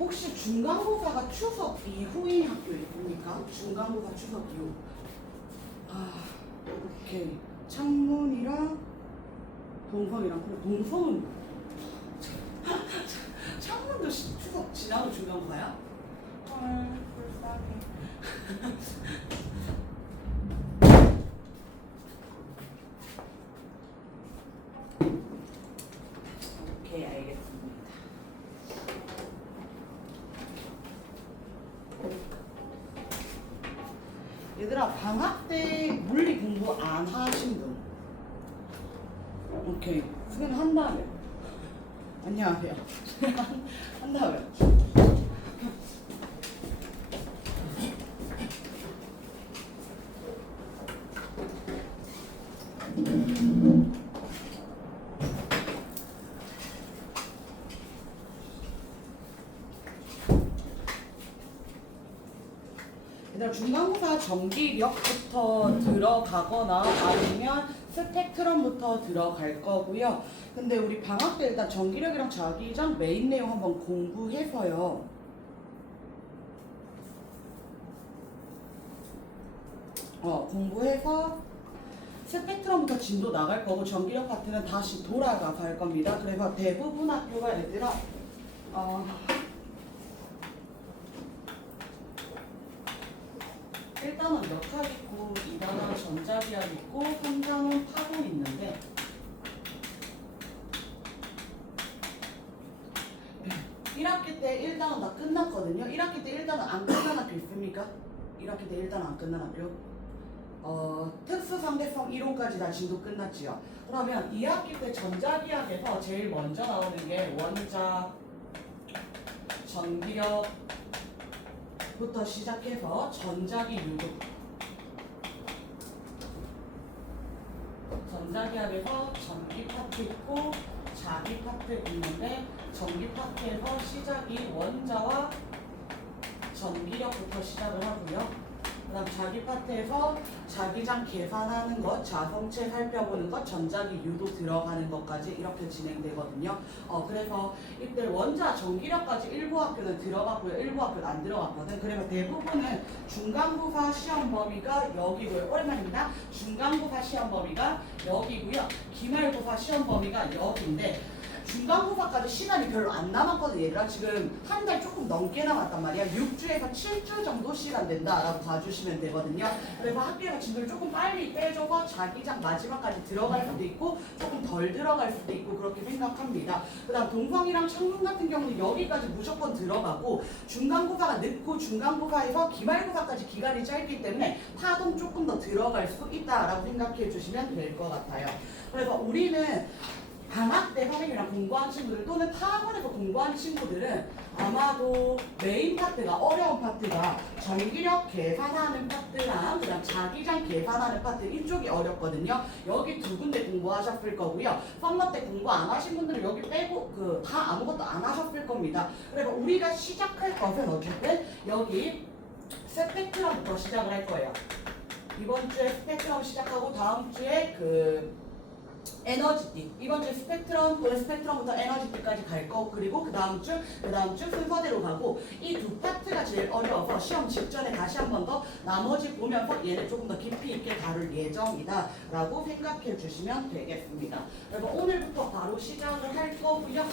혹시 중간고사가 추석 이후인 학교 있습니까? 중간고사 추석 이후. 아, 오케이. 창문이랑 동성이랑 그래 동성은 창문도 추석 지나고 중간고사야? 헐, 불쌍해. 오케이, 알겠습니다. 얘들아, 방학 때 물리 공부 안 하신 분? 오케이. 수면 한다며. 안녕하세요. 한다며. 얘들아, 중간고사 정기력부터 들어가거나 아니면 스펙트럼부터 들어갈 거고요. 근데 우리 방학 때 일단 정기력이랑 자기장 메인 내용 한번 공부해서요. 공부해서 스펙트럼부터 진도 나갈 거고 정기력 파트는 다시 돌아가서 할 겁니다. 그래서 대부분 학교가 얘들아 일단은 역학 있고 2단은 전자기학 있고 3단은 파동 있는데 1학기 때 1단은 다 끝났거든요. 1학기 때 1단은 안 끝난 학교 있습니까? 1학기 때 1단은 안 끝난 학교? 특수상대성 이론까지 다 진도 끝났지요. 그러면 2학기 때 전자기학에서 제일 먼저 나오는 게 원자, 전기력부터 시작해서 전자기 유도. 전자기학에서 전기 파트 있고 자기 파트 있는데 전기 파트에서 시작이 원자와 전기력부터 시작을 하고요. 그 다음 자기 파트에서 자기장 계산하는 것, 자성체 살펴보는 것, 전자기 유도 들어가는 것까지 이렇게 진행되거든요. 그래서 이때 원자 전기력까지 일부 학교는 들어갔고요. 일부 학교는 안 들어갔거든. 그래서 대부분은 중간고사 시험 범위가 여기고요. 오랜만입니다. 중간고사 시험 범위가 여기고요. 기말고사 시험 범위가 여기인데 중간고사까지 시간이 별로 안 남았거든. 얘들아 지금 한 달 조금 넘게 남았단 말이야. 6주에서 7주 정도 시간 된다라고 봐주시면 되거든요. 그래서 학교가 진도를 조금 빨리 빼줘서 자기장 마지막까지 들어갈 수도 있고 조금 덜 들어갈 수도 있고 그렇게 생각합니다. 그 다음 동성이랑 창문 같은 경우는 여기까지 무조건 들어가고 중간고사가 늦고 중간고사에서 기말고사까지 기간이 짧기 때문에 파동 조금 더 들어갈 수 있다라고 생각해 주시면 될 것 같아요. 그래서 우리는 방학 때 선생님이랑 공부한 친구들 또는 학원에서 공부한 친구들은 아마도 메인 파트가 어려운 파트가 전기력 계산하는 파트랑 그다음 자기장 계산하는 파트 이쪽이 어렵거든요. 여기 두 군데 공부하셨을 거고요. 썸머 때 공부 안 하신 분들은 여기 빼고 다 아무것도 안 하셨을 겁니다. 그래서 우리가 시작할 것은 어쨌든 여기 스펙트럼부터 시작을 할 거예요. 이번 주에 스펙트럼 시작하고 다음 주에 에너지띠 이번 주 스펙트럼부터 에너지띠까지 갈 거고 그리고 그 다음 주 순서대로 가고 이 두 파트가 제일 어려워서 시험 직전에 다시 한 번 더 나머지 보면서 얘를 조금 더 깊이 있게 다룰 예정이다 라고 생각해 주시면 되겠습니다. 그래서 오늘부터 바로 시작을 할 거고요.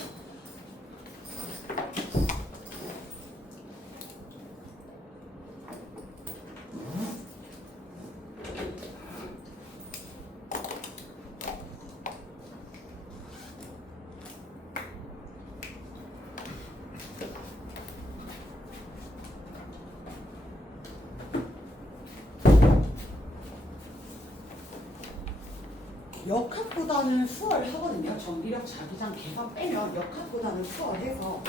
역학보다는 수월하거든요. 전기력 자기장 계산 빼면 역학보다는 수월해서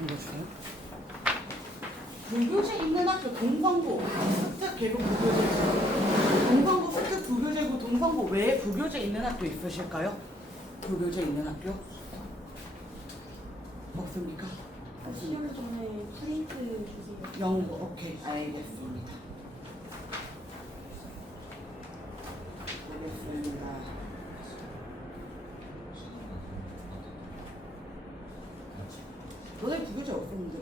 읽어주세요. 부교재 있는 학교 동성고 스트 개국 부교재 동성고 스트 부교재고 동성고 외에 부교재 있는 학교 있으실까요? 부교재 있는 학교? 없습니까? 시험 전에 프린트 주세요. 영어 오케이 알겠습니다. 알겠습니다. 소재 없었는데.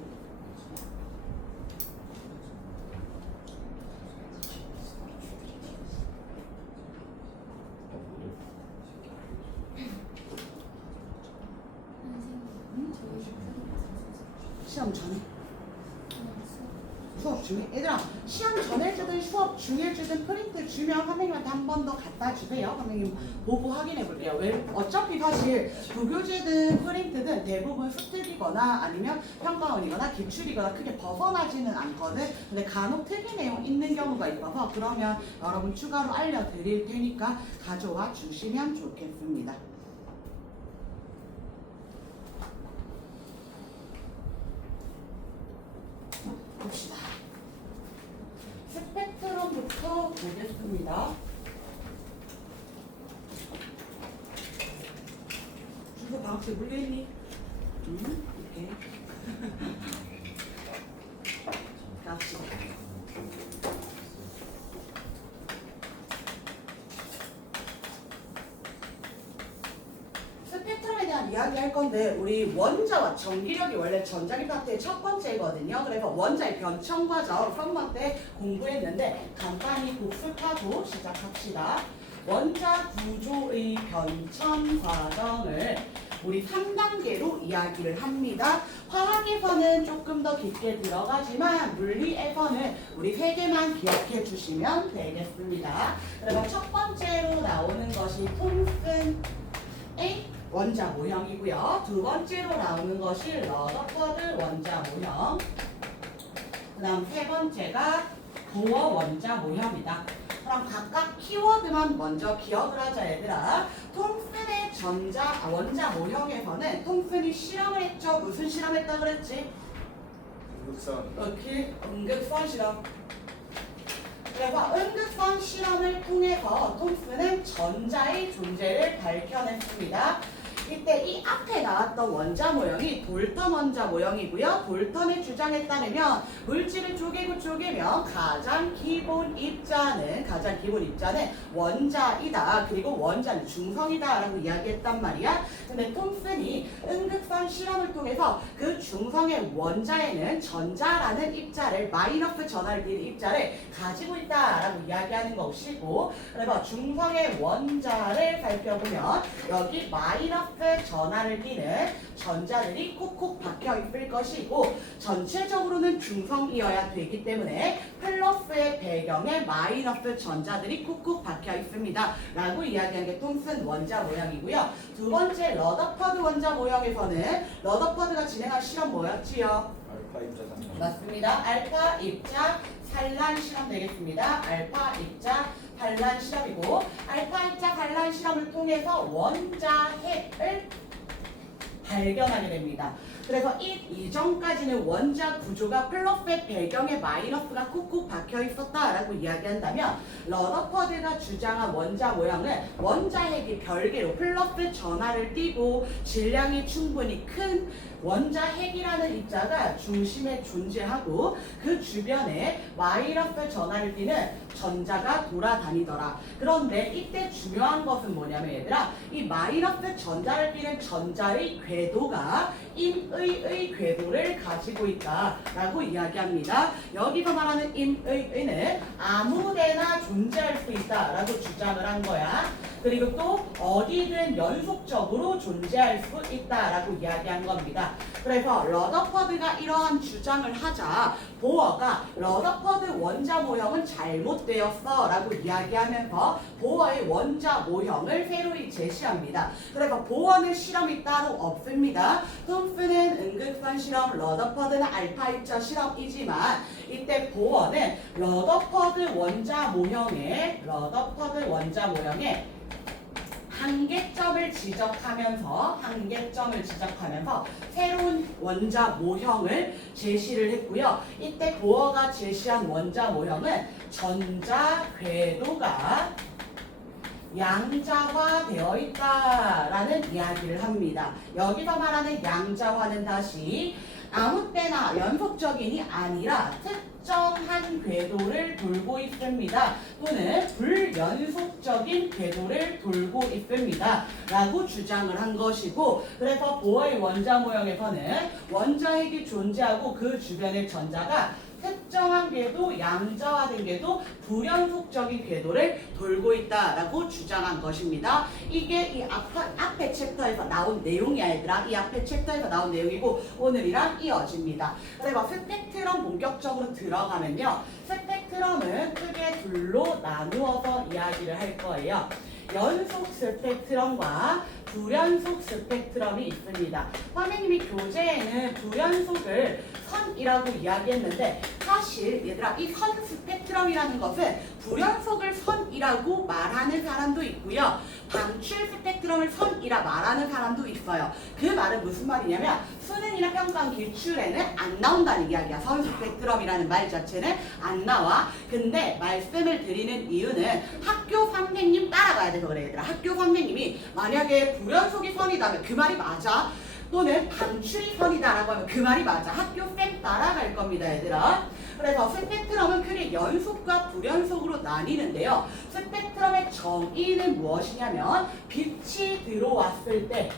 시험 전에? 수업 중에? 얘들아, 시험 전에 주든 수업 중에 주든 프린트 주면 선생님한테 한 번 더 갖다 주세요. 선생님 보고 확인해 볼게요. 왜? 어차피 사실 부교재든 프린트든 대부분 수특이거나 아니면 평가원이거나 기출이거나 크게 벗어나지는 않거든. 근데 간혹 특이 내용 있는 경우가 있어서 그러면 여러분 추가로 알려드릴 테니까 가져와 주시면 좋겠습니다. 봅시다. 스펙트럼부터 보겠습니다. 준서 방학 때 물려있니? 오케이. 갑시다. 스펙트럼에 대한 이야기 할 건데 우리 원자와 전기력이 원래 전자기 파트의 첫 번째거든요. 그래서 원자의 변천 과정 3번 때 공부했는데 간단히 복습하고 시작합시다. 원자 구조의 변천 과정을 우리 3단계로 이야기를 합니다. 화학에서는 조금 더 깊게 들어가지만 물리에서는 우리 3개만 기억해 주시면 되겠습니다. 그래서 첫 번째로 나오는 것이 톰슨의 원자 모형이고요. 두 번째로 나오는 것이 러더퍼드 원자 모형. 그 다음 세 번째가 보어 원자 모형이다. 그럼 각각 키워드만 먼저 기억을 하자 얘들아. 톰슨의 원자 모형에서는 톰슨이 실험을 했죠. 무슨 실험했다 그랬지? 응급선 실험. 그래서 응급선 실험을 통해서 톰슨은 전자의 존재를 밝혀냈습니다. 이때 이 앞에 나왔던 원자 모형이 볼턴 원자 모형이고요. 볼턴의 주장에 따르면 물질을 쪼개면 가장 기본 입자는 원자이다. 그리고 원자는 중성이다 라고 이야기했단 말이야. 근데 톰슨이 응급선 실험을 통해서 그 중성의 원자에는 전자라는 입자를 마이너스 전하를 띠는 입자를 가지고 있다 라고 이야기하는 것이고, 그래서 중성의 원자를 살펴보면 여기 마이너스 전하를 띠는 전자들이 콕콕 박혀 있을 것이고 전체적으로는 중성이어야 되기 때문에 플러스의 배경에 마이너스 전자들이 콕콕 박혀 있습니다 라고 이야기한 게 톰슨 원자 모형이고요. 두 번째 러더퍼드 원자 모형에서는 러더퍼드가 진행한 실험 뭐였지요? 알파 입자 산란. 맞습니다. 알파 입자 산란 실험 되겠습니다. 알파 입자 산란 실험이고, 알파 입자 산란 실험을 통해서 원자 핵을 발견하게 됩니다. 그래서 이전까지는 원자 구조가 플러스의 배경에 마이너스가 콕콕 박혀 있었다라고 이야기한다면, 러더퍼드가 주장한 원자 모형은 원자 핵이 별개로 플러스 전하를 띠고 질량이 충분히 큰 원자 핵이라는 입자가 중심에 존재하고 그 주변에 마이너스 전하를 띠는 전자가 돌아다니더라. 그런데 이때 중요한 것은 뭐냐면 얘들아, 이 마이너스 전자를 띠는 전자의 궤도가 임의의 궤도를 가지고 있다라고 이야기합니다. 여기서 말하는 임의는 아무데나 존재할 수 있다라고 주장을 한 거야. 그리고 또 어디든 연속적으로 존재할 수 있다라고 이야기한 겁니다. 그래서 러더퍼드가 이러한 주장을 하자 보어가 러더퍼드 원자 모형은 잘못되었어 라고 이야기하면서 보어의 원자 모형을 새로이 제시합니다. 그래서 보어는 실험이 따로 없습니다. 톰슨은 응급선 실험, 러더퍼드는 알파 입자 실험이지만 이때 보어는 러더퍼드 원자 모형에 한계점을 지적하면서 새로운 원자 모형을 제시를 했고요. 이때 보어가 제시한 원자 모형은 전자 궤도가 양자화되어 있다라는 이야기를 합니다. 여기서 말하는 양자화는 다시 아무 때나 연속적인이 아니라 특정한 궤도를 돌고 있습니다. 또는 불연속적인 궤도를 돌고 있습니다. 라고 주장을 한 것이고, 그래서 보어의 원자 모형에서는 원자핵이 존재하고 그 주변의 전자가 특정한 궤도, 양자화된 궤도, 불연속적인 궤도를 돌고 있다라고 주장한 것입니다. 이게 이 앞에 챕터에서 나온 내용이야, 얘들아. 이 앞에 챕터에서 나온 내용이고 오늘이랑 이어집니다. 그리고 스펙트럼 본격적으로 들어가면요. 스펙트럼은 크게 둘로 나누어서 이야기를 할 거예요. 연속 스펙트럼과 불연속 스펙트럼이 있습니다. 선생님이 교재에는 불연속을 선이라고 이야기했는데 사실 얘들아 이 선 스펙트럼이라는 것은 불연속을 선이라고 말하는 사람도 있고요. 방출 스펙트럼을 선이라 말하는 사람도 있어요. 그 말은 무슨 말이냐면 수능이나 평가원 기출에는 안 나온다는 이야기야. 선 스펙트럼이라는 말 자체는 안 나와. 근데 말씀을 드리는 이유는 학교 선생님 따라가야 돼서 그래 얘들아. 학교 선생님이 만약에 불연속이 선이다면 그 말이 맞아. 또는 방출이 선이다라고 하면 그 말이 맞아. 학교 쌤 따라갈 겁니다 얘들아. 그래서 스펙트럼은 크게 연속과 불연속으로 나뉘는데요. 스펙트럼의 정의는 무엇이냐면 빛이 들어왔을 때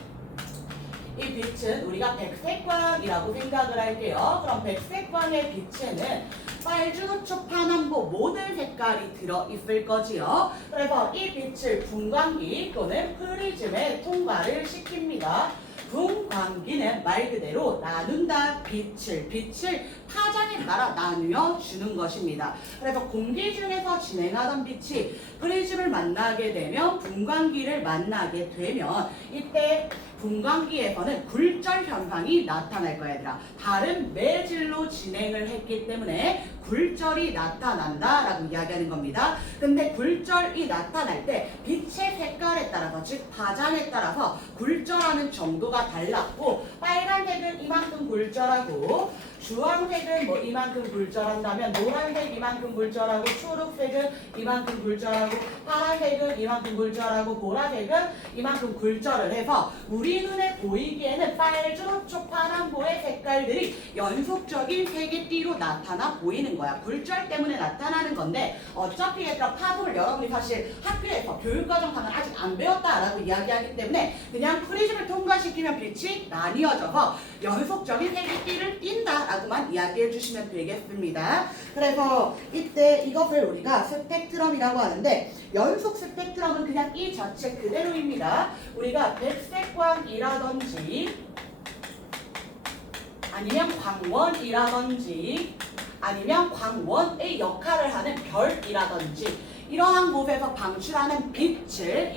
이 빛은 우리가 백색광이라고 생각을 할게요. 그럼 백색광의 빛에는 빨주노초 파남보 모든 색깔이 들어있을 거지요. 그래서 이 빛을 분광기 또는 프리즘에 통과를 시킵니다. 분광기는 말 그대로 나눈다 빛을 파장에 따라 나누어 주는 것입니다. 그래서 공기 중에서 진행하던 빛이 프리즘을 만나게 되면 분광기를 만나게 되면 이때 분광기에서는 굴절 현상이 나타날 거야 얘들아. 다른 매질로 진행을 했기 때문에 굴절이 나타난다라고 이야기하는 겁니다. 근데 굴절이 나타날 때 빛의 색깔에 따라서 즉 파장에 따라서 굴절하는 정도가 달랐고 빨간색은 이만큼 굴절하고 주황색은 뭐 이만큼 굴절한다면 노란색 이만큼 굴절하고 초록색은 이만큼 굴절하고 파란색은 이만큼 굴절하고 보라색은 이만큼 굴절을 해서 우리 눈에 보이기에는 빨주노초 파란보의 색깔들이 연속적인 색의띠로 나타나 보이는 거야. 굴절 때문에 나타나는 건데 어차피 얘들아 파도를 여러분이 사실 학교에서 교육과정상은 아직 안 배웠다라고 이야기하기 때문에 그냥 프리즘을 통과시키면 빛이 나뉘어져서 연속적인 색의띠를 띈다라고만 이야기해 주시면 되겠습니다. 그래서 이때 이것을 우리가 스펙트럼이라고 하는데 연속 스펙트럼은 그냥 이 자체 그대로입니다. 우리가 백색광이라든지 아니면 광원이라든지 아니면 광원의 역할을 하는 별이라든지 이러한 곳에서 방출하는 빛을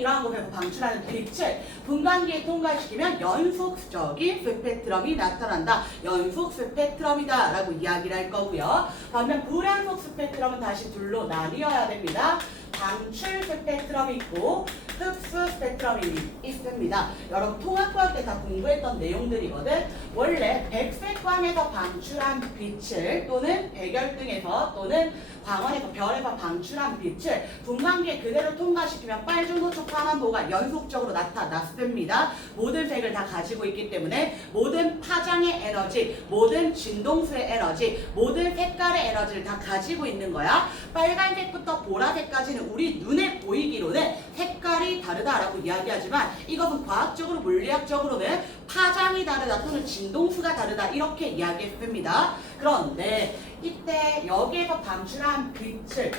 분광기에 통과시키면 연속적인 스펙트럼이 나타난다. 연속 스펙트럼이다 라고 이야기를 할 거고요. 반면 불연속 스펙트럼은 다시 둘로 나뉘어야 됩니다. 방출 스펙트럼이 있고 흡수 스펙트럼이 있습니다. 여러분 통합과학 때 다 공부했던 내용들이거든. 원래 백색광에서 방출한 빛을 또는 백열등에서 또는 광원에서 별에서 방출한 빛을 분광기에 그대로 통과시키면 빨주노초 파란보가 연속적으로 나타났습니다. 모든 색을 다 가지고 있기 때문에 모든 파장의 에너지, 모든 진동수의 에너지, 모든 색깔의 에너지를 다 가지고 있는 거야. 빨간색부터 보라색까지는 우리 눈에 보이기로는 색깔이 다르다라고 이야기하지만 이것은 과학적으로 물리학적으로는 파장이 다르다 또는 진동수가 다르다 이렇게 이야기했습니다. 그런데 이때 여기에서 방출한 빛을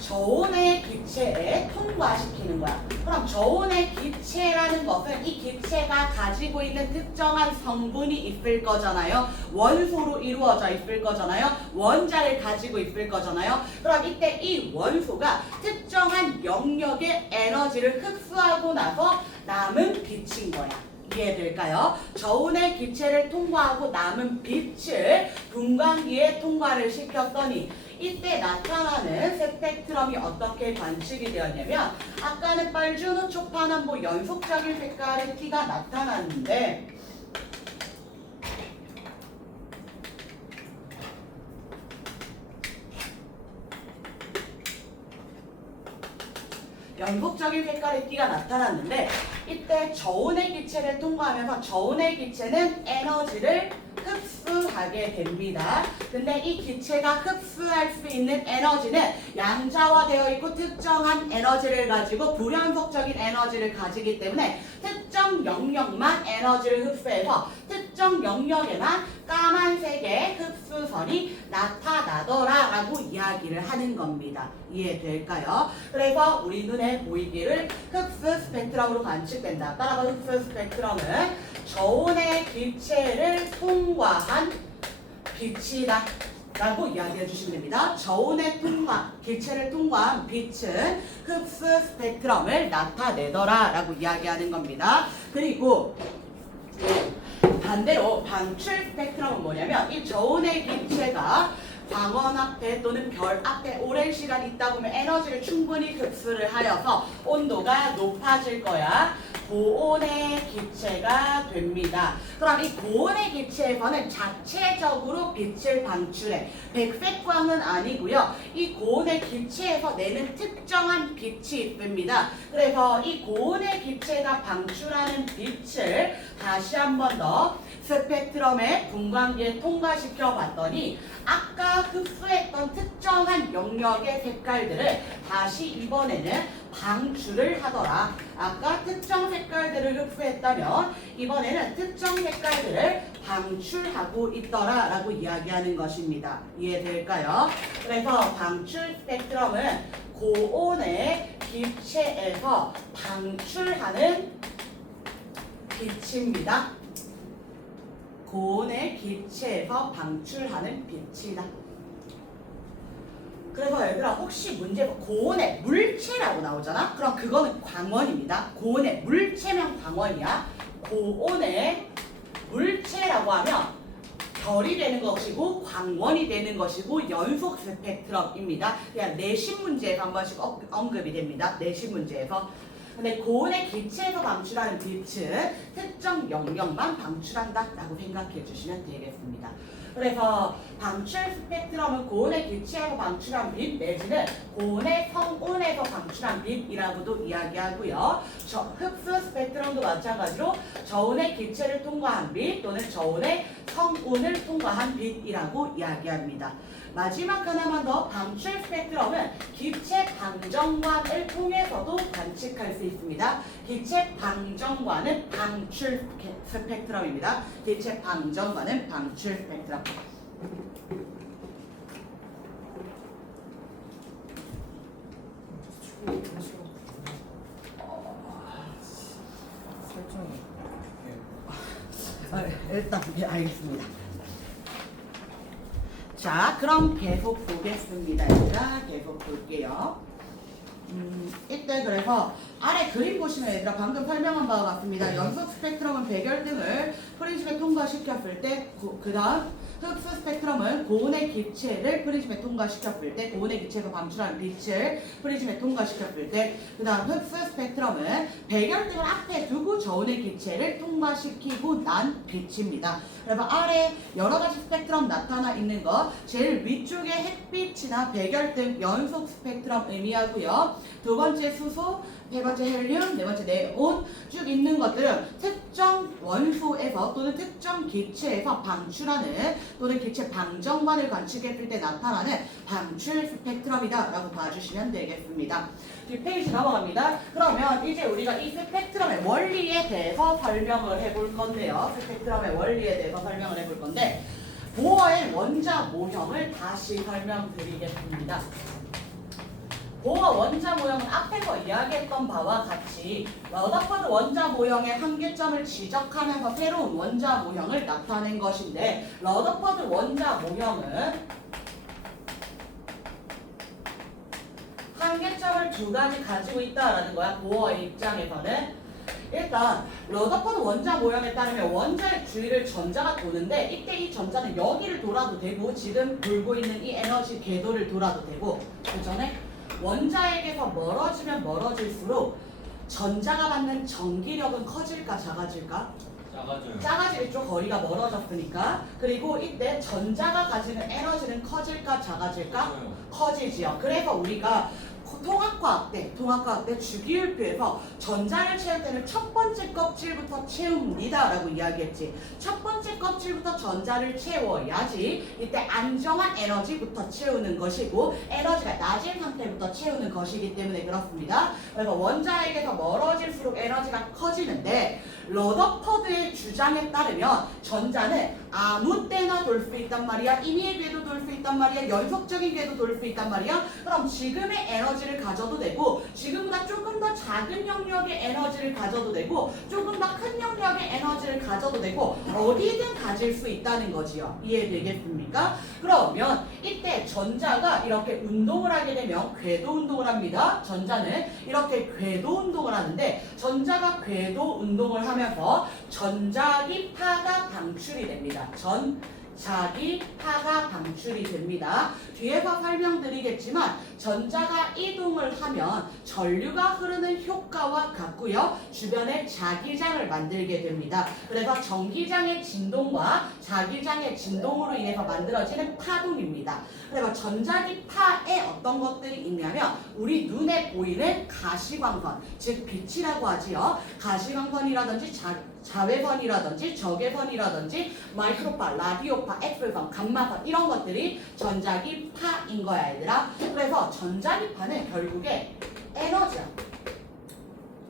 저온의 기체에 통과시키는 거야. 그럼 저온의 기체라는 것은 이 기체가 가지고 있는 특정한 성분이 있을 거잖아요. 원소로 이루어져 있을 거잖아요. 원자를 가지고 있을 거잖아요. 그럼 이때 이 원소가 특정한 영역의 에너지를 흡수하고 나서 남은 빛인 거야. 이해될까요? 저온의 기체를 통과하고 남은 빛을 분광기에 통과를 시켰더니 이때 나타나는 스펙트럼이 어떻게 관측이 되었냐면 아까는 빨주노초 파남보 연속적인 색깔의 T가 나타났는데 연속적인 색깔의 T가 나타났는데 이때 저온의 기체를 통과하면서 저온의 기체는 에너지를 흡수하게 됩니다. 근데 이 기체가 흡수할 수 있는 에너지는 양자화되어 있고 특정한 에너지를 가지고 불연속적인 에너지를 가지기 때문에 특정 영역만 에너지를 흡수해서 특정 영역에만 까만색의 흡수선이 나타나더라 라고 이야기를 하는 겁니다. 이해될까요? 그래서 우리 눈에 보이기를 흡수 스펙트럼으로 관측된다. 따라서 흡수 스펙트럼은 저온의 기체를 통과한 빛이다 라고 이야기해 주시면 됩니다. 저온의 기체를 통과한 빛은 흡수 스펙트럼을 나타내더라 라고 이야기하는 겁니다. 그리고 반대로 방출 스펙트럼은 뭐냐면 이 저온의 기체가 광원 앞에 또는 별 앞에 오랜 시간 있다 보면 에너지를 충분히 흡수를 하여서 온도가 높아질 거야. 고온의 기체가 됩니다. 그럼 이 고온의 기체에서는 자체적으로 빛을 방출해. 백색광은 아니고요. 이 고온의 기체에서 내는 특정한 빛이 있습니다. 그래서 이 고온의 기체가 방출하는 빛을 다시 한 번 더 스펙트럼의 분광기에 통과시켜 봤더니 아까 흡수했던 특정한 영역의 색깔들을 다시 이번에는 방출을 하더라. 아까 특정 색깔들을 흡수했다면 이번에는 특정 색깔들을 방출하고 있더라 라고 이야기하는 것입니다. 이해될까요? 그래서 방출 스펙트럼은 고온의 기체에서 방출하는 빛입니다. 고온의 기체에서 방출하는 빛이다. 그래서 얘들아 혹시 문제 고온의 물체라고 나오잖아? 그럼 그거는 광원입니다. 고온의 물체면 광원이야. 고온의 물체라고 하면 별이 되는 것이고 광원이 되는 것이고 연속 스펙트럼입니다. 그냥 내신 문제에서 한 번씩 언급이 됩니다. 내신 문제에서. 근데 고온의 기체에서 방출하는 빛은 특정 영역만 방출한다 라고 생각해 주시면 되겠습니다. 그래서 방출 스펙트럼은 고온의 기체에서 방출한 빛 내지는 고온의 성운에서 방출한 빛이라고도 이야기하고요. 흡수 스펙트럼도 마찬가지로 저온의 기체를 통과한 빛 또는 저온의 성운을 통과한 빛이라고 이야기합니다. 마지막 하나만 더 방출 스펙트럼은 기체 방정관을 통해서도 관측할 수 있습니다. 기체 방정관은 방출 스펙트럼입니다. 기체 방정관은 방출 스펙트럼. 일단 알겠습니다. 자, 그럼 계속 보겠습니다. 얘들아, 계속 볼게요. 이때 그래서 아래 그림 보시면 얘들아 방금 설명한 바와 같습니다. 연속 스펙트럼은 백열등을 프리즘에 통과시켰을 때 그 다음 흡수 스펙트럼은 고온의 기체를 프리즘에 통과시켰을 때 고온의 기체에서 방출하는 빛을 프리즘에 통과시켰을 때 그 다음 흡수 스펙트럼은 백열등을 앞에 두고 저온의 기체를 통과시키고 난 빛입니다. 그래서 아래 여러 가지 스펙트럼 나타나 있는 거 제일 위쪽에 햇빛이나 백열등 연속 스펙트럼 의미하고요. 두 번째 수소, 세 번째 헬륨, 네 번째 네온 쭉 있는 것들은 특정 원소에서 또는 특정 기체에서 방출하는 또는 기체 방정관을 관측했을 때 나타나는 방출 스펙트럼이다 라고 봐주시면 되겠습니다. 뒷페이지 넘어갑니다. 그러면 이제 우리가 이 스펙트럼의 원리에 대해서 설명을 해볼 건데요. 스펙트럼의 원리에 대해서 설명을 해볼 건데 보어의 원자 모형을 다시 설명드리겠습니다. 보어 원자 모형은 앞에서 이야기했던 바와 같이 러더퍼드 원자 모형의 한계점을 지적하면서 새로운 원자 모형을 나타낸 것인데 러더퍼드 원자 모형은 한계점을 두 가지 가지고 있다라는 거야. 보어의 입장에서는 일단 러더퍼드 원자 모형에 따르면 원자의 주위를 전자가 도는데 이때 이 전자는 여기를 돌아도 되고 지금 돌고 있는 이 에너지 궤도를 돌아도 되고 그 전에 원자에게서 멀어지면 멀어질수록 전자가 받는 전기력은 커질까 작아질까? 작아져요. 작아지겠죠. 거리가 멀어졌으니까. 그리고 이때 전자가 가지는 에너지는 커질까 작아질까? 커져요. 커지지요. 그래서 우리가 통합과학 때 주기율표에서 전자를 채울 때는 첫 번째 껍질부터 채웁니다 라고 이야기했지. 첫 번째 껍질부터 전자를 채워야지 이때 안정한 에너지부터 채우는 것이고 에너지가 낮은 상태부터 채우는 것이기 때문에 그렇습니다. 그래서 원자에게서 멀어질수록 에너지가 커지는데 러더퍼드의 주장에 따르면 전자는 아무 때나 돌 수 있단 말이야. 임의의 궤도 돌 수 있단 말이야. 연속적인 궤도 돌 수 있단 말이야. 그럼 지금의 에너지를 가져도 되고 지금보다 조금 더 작은 영역의 에너지를 가져도 되고 조금 더 큰 영역의 에너지를 가져도 되고 어디든 가질 수 있다는 거지요. 이해되겠습니까? 그러면 이때 전자가 이렇게 운동을 하게 되면 궤도 운동을 합니다. 전자는 이렇게 궤도 운동을 하는데 전자가 궤도 운동을 하면서 전자기파가 방출이 됩니다. 전자기파가 방출이 됩니다. 뒤에서 설명드리겠지만 전자가 이동을 하면 전류가 흐르는 효과와 같고요. 주변에 자기장을 만들게 됩니다. 그래서 전기장의 진동과 자기장의 진동으로 인해서 만들어지는 파동입니다. 그래서 전자기파에 어떤 것들이 있냐면 우리 눈에 보이는 가시광선, 즉 빛이라고 하지요. 가시광선이라든지 자외선이라든지 적외선이라든지 마이크로파, 라디오파, 엑스선, 감마선 이런 것들이 전자기파인 거야 얘들아. 그래서 전자기파는 결국에 에너지야.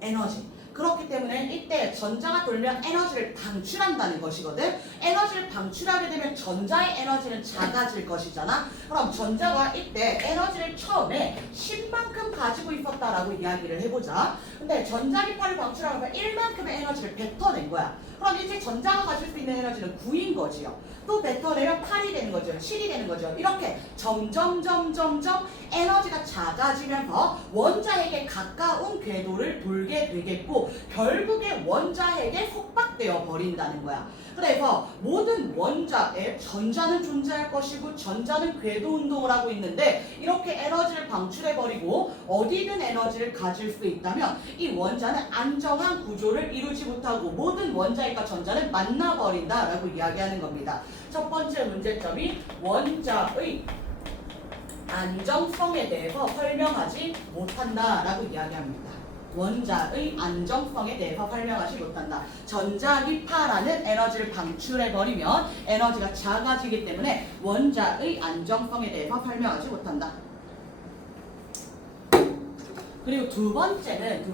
에너지. 그렇기 때문에 이때 전자가 돌면 에너지를 방출한다는 것이거든. 에너지를 방출하게 되면 전자의 에너지는 작아질 것이잖아. 그럼 전자가 이때 에너지를 처음에 10만큼 가지고 있었다라고 이야기를 해보자. 근데 전자기파를 방출하면서 1만큼의 에너지를 뱉어낸 거야. 그럼 이제 전자가 가질 수 있는 에너지는 9인 거지요. 또 뱉어내면 8이 되는 거죠. 7이 되는 거죠. 이렇게 점점 에너지가 작아지면서 원자핵에 가까운 궤도를 돌게 되겠고 결국에 원자핵에 속박되어 버린다는 거야. 그래서 모든 원자에 전자는 존재할 것이고 전자는 궤도 운동을 하고 있는데 이렇게 에너지를 방출해버리고 어디든 에너지를 가질 수 있다면 이 원자는 안정한 구조를 이루지 못하고 모든 원자핵과 전자는 만나버린다라고 이야기하는 겁니다. 첫 번째 문제점이 원자의 안정성에 대해서 설명하지 못한다라고 이야기합니다. 원자의 안정성에 대해서 설명하지 못한다. 전자기파라는 에너지를 방출해버리면 에너지가 작아지기 때문에 원자의 안정성에 대해서 설명하지 못한다. 그리고 두 번째는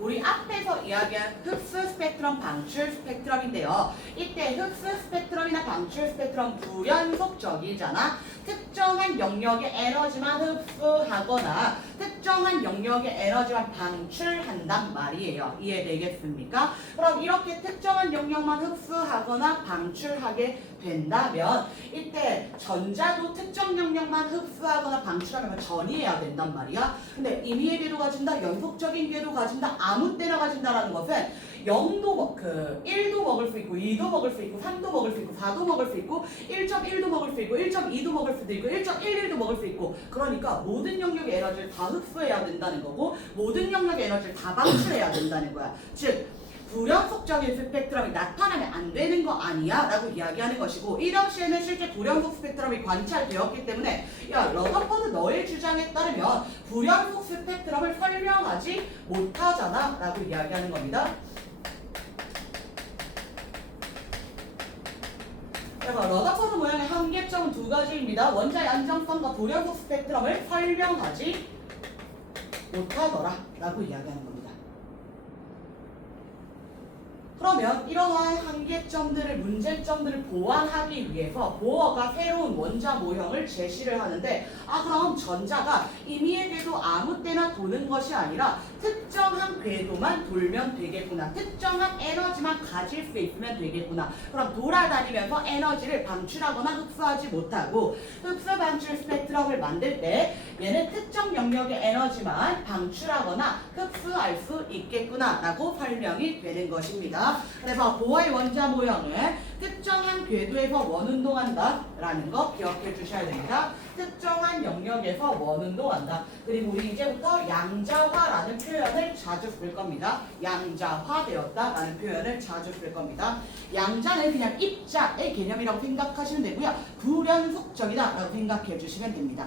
우리 앞에서 이야기한 흡수 스펙트럼, 방출 스펙트럼인데요. 이때 흡수 스펙트럼이나 방출 스펙트럼 불연속적이잖아. 특정한 영역의 에너지만 흡수하거나 특정한 영역의 에너지만 방출한단 말이에요. 이해되겠습니까? 그럼 이렇게 특정한 영역만 흡수하거나 방출하게 된다면 이때 전자도 특정 영역만 흡수하거나 방출하면 전이해야 된단 말이야. 근데 임의의 궤도 가진다, 연속적인 궤도 가진다, 아무 때나 가진다라는 것은 0도, 1도 먹을 수 있고 2도 먹을 수 있고 3도 먹을 수 있고 4도 먹을 수 있고 1.1도 먹을 수 있고 1.2도 먹을 수도 있고 1.11도 먹을 수 있고 그러니까 모든 영역의 에너지를 다 흡수해야 된다는 거고 모든 영역의 에너지를 다 방출해야 된다는 거야. 즉 불연속적인 스펙트럼이 나타나면 안 되는 거 아니야? 라고 이야기하는 것이고 이 당시에는 실제 불연속 스펙트럼이 관찰되었기 때문에 야 러더퍼드 너의 주장에 따르면 불연속 스펙트럼을 설명하지 못하잖아 라고 이야기하는 겁니다. 그래서 러더퍼드 모양의 한계점은 두 가지입니다. 원자의 안정성과 불연속 스펙트럼을 설명하지 못하더라 라고 이야기하는 겁니다. 그러면 이러한 한계점들을 문제점들을 보완하기 위해서 보어가 새로운 원자 모형을 제시를 하는데 그럼 전자가 임의의 궤도 아무 때나 도는 것이 아니라 특정한 궤도만 돌면 되겠구나. 특정한 에너지만 가질 수 있으면 되겠구나. 그럼 돌아다니면서 에너지를 방출하거나 흡수하지 못하고 흡수 방출 스펙트럼을 만들 때 얘는 특정 영역의 에너지만 방출하거나 흡수할 수 있겠구나 라고 설명이 되는 것입니다. 그래서 보어의 원자 모형을 특정한 궤도에서 원운동한다 라는 거 기억해 주셔야 됩니다. 특정한 영역에서 원운동한다. 그리고 우리 이제부터 양자화라는 표현을 자주 쓸 겁니다. 양자화되었다 라는 표현을 자주 쓸 겁니다. 양자는 그냥 입자의 개념이라고 생각하시면 되고요. 불연속적이다 라고 생각해 주시면 됩니다.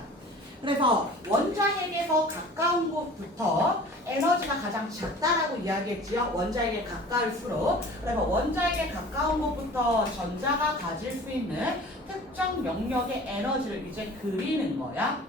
그래서 원자핵에서 가까운 곳부터 에너지가 가장 작다라고 이야기했지요. 원자에게 가까울수록. 그래서 원자에게 가까운 곳부터 전자가 가질 수 있는 특정 영역의 에너지를 이제 그리는 거야.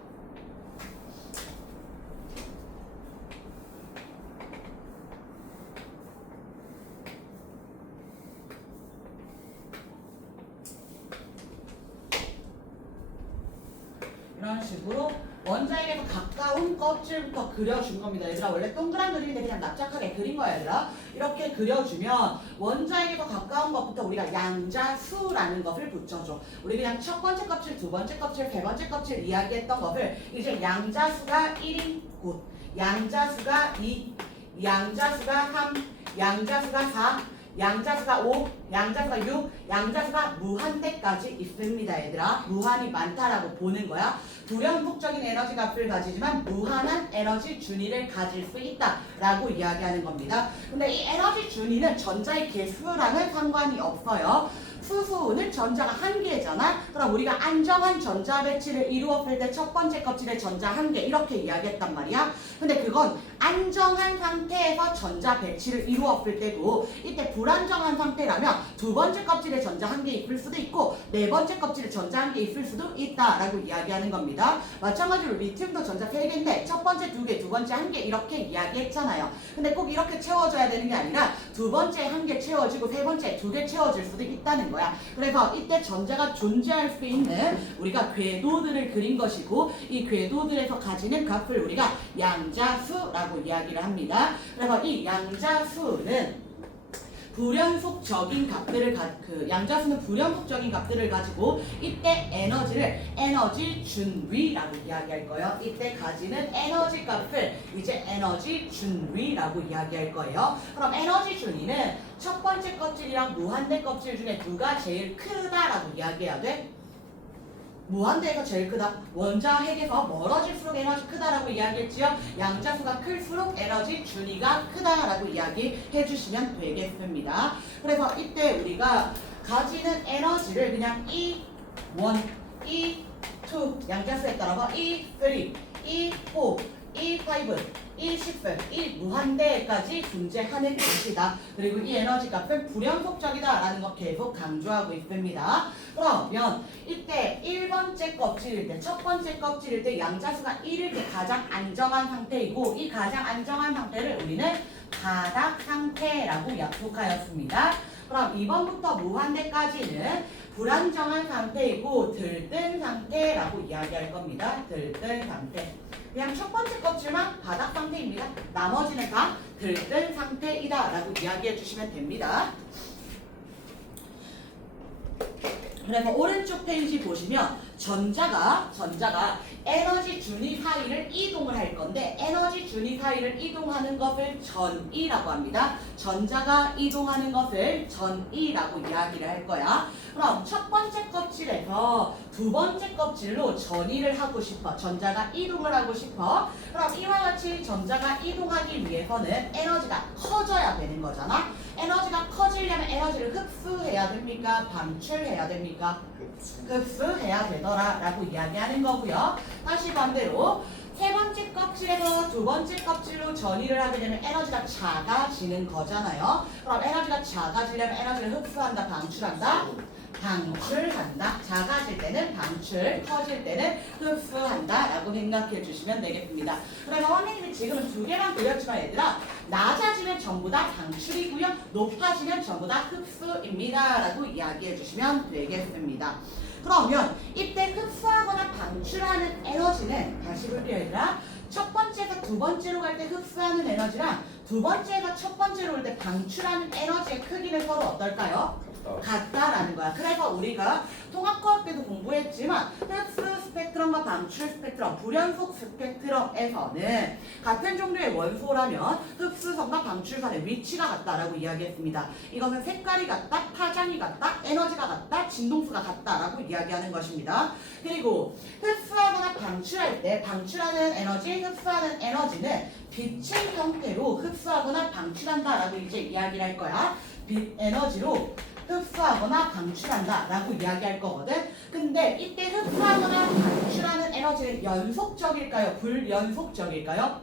이런 식으로 원자에게 가까운 껍질부터 그려준 겁니다. 얘들아 원래 동그란 그림인데 그냥 납작하게 그린 거야 얘들아. 이렇게 그려주면 원자에게 가까운 것부터 우리가 양자수라는 것을 붙여줘. 우리 그냥 첫 번째 껍질, 두 번째 껍질, 세 번째 껍질 이야기했던 것을 이제 양자수가 1인 곳, 양자수가 2, 양자수가 3, 양자수가 4, 양자수가 5, 양자수가 6, 양자수가 무한대까지 있습니다 얘들아. 무한이 많다라고 보는 거야. 불연속적인 에너지 값을 가지지만 무한한 에너지 준위를 가질 수 있다라고 이야기하는 겁니다. 근데 이 에너지 준위는 전자의 개수랑은 상관이 없어요. 수소는 전자가 한 개잖아. 그럼 우리가 안정한 전자 배치를 이루었을 때 첫 번째 껍질에 전자 한 개 이렇게 이야기했단 말이야. 근데 그건 안정한 상태에서 전자 배치를 이루었을 때고 이때 불안정한 상태라면 두 번째 껍질에 전자 한 개 있을 수도 있고 네 번째 껍질에 전자 한 개 있을 수도 있다라고 이야기하는 겁니다. 마찬가지로 리튬도 전자 3개인데 첫 번째 2개, 두 번째 1개 이렇게 이야기했잖아요. 근데 꼭 이렇게 채워줘야 되는 게 아니라 두 번째 1개 채워지고 세 번째 2개 채워질 수도 있다는 거야. 그래서 이때 전자가 존재할 수 있는 우리가 궤도들을 그린 것이고 이 궤도들에서 가지는 값을 우리가 양자수라고 이야기를 합니다. 그래서 이 양자수는 불연속적인 값들을 양자수는 불연속적인 값들을 가지고 이때 에너지를 에너지 준위라고 이야기할 거예요. 이때 가지는 에너지 값을 이제 에너지 준위라고 이야기할 거예요. 그럼 에너지 준위는 첫 번째 껍질이랑 무한대 껍질 중에 누가 제일 크다라고 이야기해야 돼? 무한대에서 제일 크다. 원자 핵에서 멀어질수록 에너지 크다라고 이야기했지요. 양자수가 클수록 에너지 준위가 크다라고 이야기해 주시면 되겠습니다. 그래서 이때 우리가 가지는 에너지를 그냥 E1, E2 양자수에 따라서 E3, E4, E5, E10, 이 무한대까지 존재하는 것이다. 그리고 이 에너지 값은 불연속적이다라는 거 계속 강조하고 있습니다. 그러면 이때 1번째 껍질일 때, 첫 번째 껍질일 때 양자수가 1일 때 가장 안정한 상태이고 이 가장 안정한 상태를 우리는 바닥 상태라고 약속하였습니다. 그럼 2번부터 무한대까지는 불안정한 상태이고 들뜬 상태라고 이야기할 겁니다. 들뜬 상태. 그냥 첫 번째 껍질만 바닥 상태입니다. 나머지는 다 들뜬 상태이다 라고 이야기해 주시면 됩니다. 그래서 오른쪽 페이지 보시면 전자가 에너지 준위 사이를 이동을 할 건데 에너지 준위 사이를 이동하는 것을 전이라고 합니다. 전자가 이동하는 것을 전이라고 이야기를 할 거야. 그럼 첫 번째 껍질에서 두 번째 껍질로 전이를 하고 싶어. 전자가 이동을 하고 싶어. 그럼 이와 같이 전자가 이동하기 위해서는 에너지가 커져야 되는 거잖아. 에너지가 커지려면 에너지를 흡수해야 됩니까? 방출해야 됩니까? 흡수해야 되더라 라고 이야기하는 거고요. 다시 반대로 세 번째 껍질에서 두 번째 껍질로 전이를 하게 되면 에너지가 작아지는 거잖아요. 그럼 에너지가 작아지려면 에너지를 흡수한다, 방출한다? 방출한다. 작아질 때는 방출, 커질 때는 흡수한다 라고 생각해 주시면 되겠습니다. 그래서 선생님이 지금은 두 개만 그렸지만 얘들아 낮아지면 전부 다 방출이고요. 높아지면 전부 다 흡수입니다 라고 이야기해 주시면 되겠습니다. 그러면 이때 흡수하거나 방출하는 에너지는 다시 볼게요 얘들아. 첫 번째가 두 번째로 갈 때 흡수하는 에너지랑 두 번째가 첫 번째로 올 때 방출하는 에너지의 크기는 서로 어떨까요? 같다라는 거야. 그래서 우리가 통합과학 때도 공부했지만 흡수 스펙트럼과 방출 스펙트럼, 불연속 스펙트럼에서는 같은 종류의 원소라면 흡수선과 방출선의 위치가 같다라고 이야기했습니다. 이것은 색깔이 같다, 파장이 같다, 에너지가 같다, 진동수가 같다라고 이야기하는 것입니다. 그리고 흡수하거나 방출할 때 방출하는 에너지, 흡수하는 에너지는 빛의 형태로 흡수하거나 방출한다라고 이제 이야기를 할 거야. 빛 에너지로 흡수하거나 방출한다 라고 이야기할 거거든. 근데 이때 흡수하거나 방출하는 에너지는 연속적일까요? 불연속적일까요?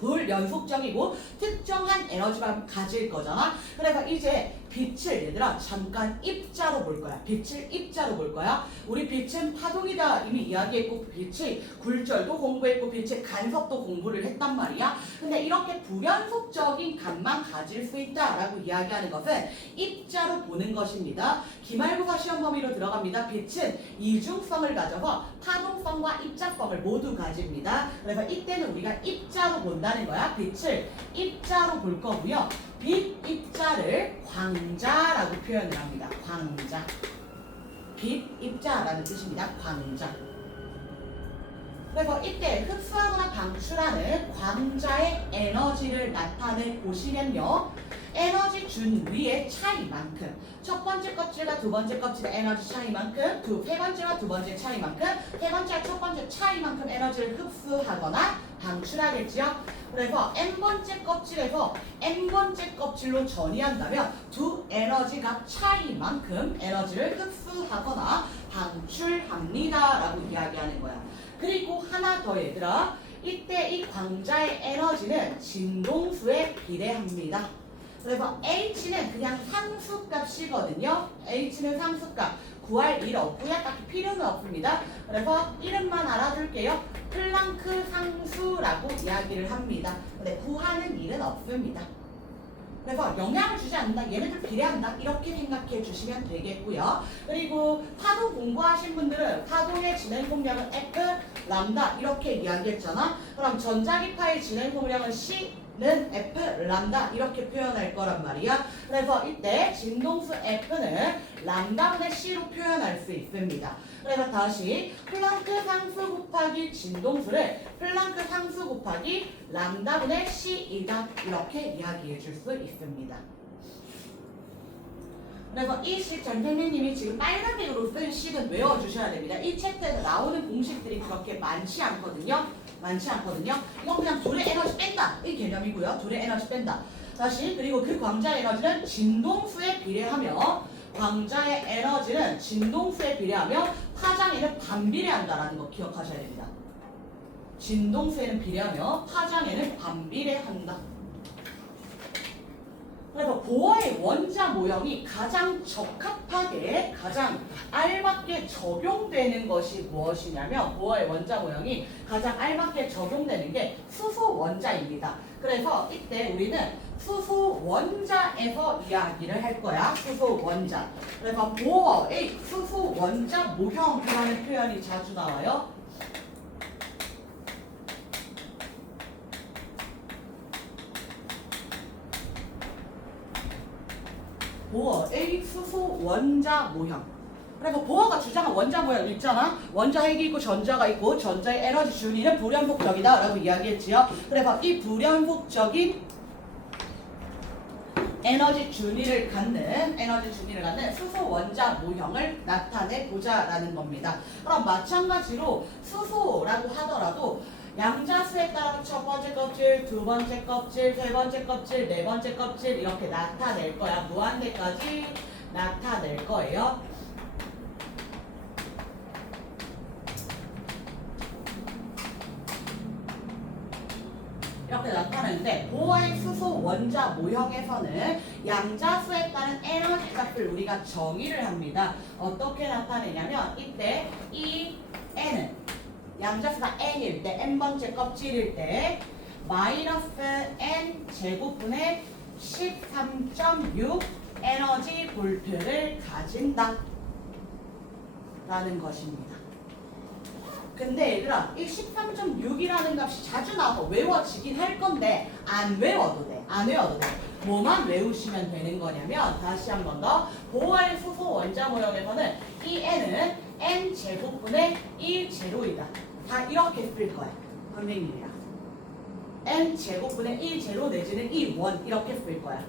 불연속적이고 특정한 에너지만 가질 거잖아. 그래서 이제 빛을 얘들아 잠깐 입자로 볼 거야. 빛을 입자로 볼 거야. 우리 빛은 파동이다 이미 이야기했고 빛의 굴절도 공부했고 빛의 간섭도 공부를 했단 말이야. 근데 이렇게 불연속적인 값만 가질 수 있다라고 이야기하는 것은 입자로 보는 것입니다. 기말고사 시험 범위로 들어갑니다. 빛은 이중성을 가져서 파동성과 입자성을 모두 가집니다. 그래서 이때는 우리가 입자로 본다는 거야. 빛을 입자로 볼 거고요. 빛 입자를 광자라고 표현을 합니다. 광자. 빛 입자라는 뜻입니다. 광자. 그래서 이때 흡수하거나 방출하는 광자의 에너지를 나타내 보시면요. 에너지 준위의 차이만큼 첫 번째 껍질과 두 번째 껍질의 에너지 차이만큼 세 번째와 두 번째 차이만큼 세 번째와 첫 번째 차이만큼 에너지를 흡수하거나 방출하겠지요. 그래서 n번째 껍질에서 n번째 껍질로 전이한다면 두 에너지가 차이만큼 에너지를 흡수하거나 방출합니다 라고 이야기하는 거야. 그리고 하나 더 얘들아, 이때 이 광자의 에너지는 진동수에 비례합니다. 그래서 H는 그냥 상수값이거든요. H는 상수값. 구할 일 없고요. 딱히 필요는 없습니다. 그래서 이름만 알아둘게요. 플랑크 상수라고 이야기를 합니다. 근데 구하는 일은 없습니다. 그래서 영향을 주지 않는다. 얘네들 비례한다. 이렇게 생각해 주시면 되겠고요. 그리고 파동 공부하신 분들은 파동의 진행 속력은 F, 람다 이렇게 이야기했잖아. 그럼 전자기파의 진행 속력은 C는 F, 람다 이렇게 표현할 거란 말이야. 그래서 이때 진동수 F는 람다분의 C로 표현할 수 있습니다. 그래서 다시 플랑크 상수 곱하기 진동수를 플랑크 상수 곱하기 람다분의 C이다 이렇게 이야기해 줄 수 있습니다. 그래서 이 식 전생님이 지금 빨간색으로 쓴 식은 외워주셔야 됩니다. 이 책들에 나오는 공식들이 그렇게 많지 않거든요. 이건 그냥 둘의 에너지 뺀다 이 개념이고요. 둘의 에너지 뺀다. 다시 그리고 그 광자 에너지는 진동수에 비례하며 광자의 에너지는 진동수에 비례하며 파장에는 반비례한다라는 거 기억하셔야 됩니다. 진동수에는 비례하며 파장에는 반비례한다. 그래서 보어의 원자 모형이 가장 적합하게 가장 알맞게 적용되는 것이 무엇이냐면 보어의 원자 모형이 가장 알맞게 적용되는 게 수소 원자입니다. 그래서 이때 우리는 수소 원자에서 이야기를 할 거야. 수소 원자. 그래서 보어의 수소 원자 모형이라는 표현이 자주 나와요. 보어의 수소 원자 모형. 그래서 보어가 주장한 원자 모형 있잖아. 원자 핵이 있고 전자가 있고 전자의 에너지 준위는 불연속적이다 라고 이야기했지요. 그래서 이 불연속적인 에너지 준위를 갖는 수소 원자 모형을 나타내 보자라는 겁니다. 그럼 마찬가지로 수소라고 하더라도 양자수에 따라 첫 번째 껍질, 두 번째 껍질, 세 번째 껍질, 네 번째 껍질 이렇게 나타낼 거야. 무한대까지 나타낼 거예요. 이렇게 나타내는데 보어의 수소 원자 모형에서는 양자수에 따른 에너지 값을 우리가 정의를 합니다. 어떻게 나타내냐면 이때 이 n은 양자수가 n일 때 n번째 껍질일 때 마이너스 n 제곱분의 13.6 에너지 볼트를 가진다 라는 것입니다. 근데 얘들아 이 13.6이라는 값이 자주 나와서 외워지긴 할 건데 안 외워도 돼. 뭐만 외우시면 되는 거냐면 다시 한 번 더 보어의 수소 원자 모형에서는 이 n은 n 제곱분의 1제로이다. 다 이렇게 쓸 거야. 선생님이랑 n 제곱분의 1제로 내지는 1원 이렇게 쓸 거야.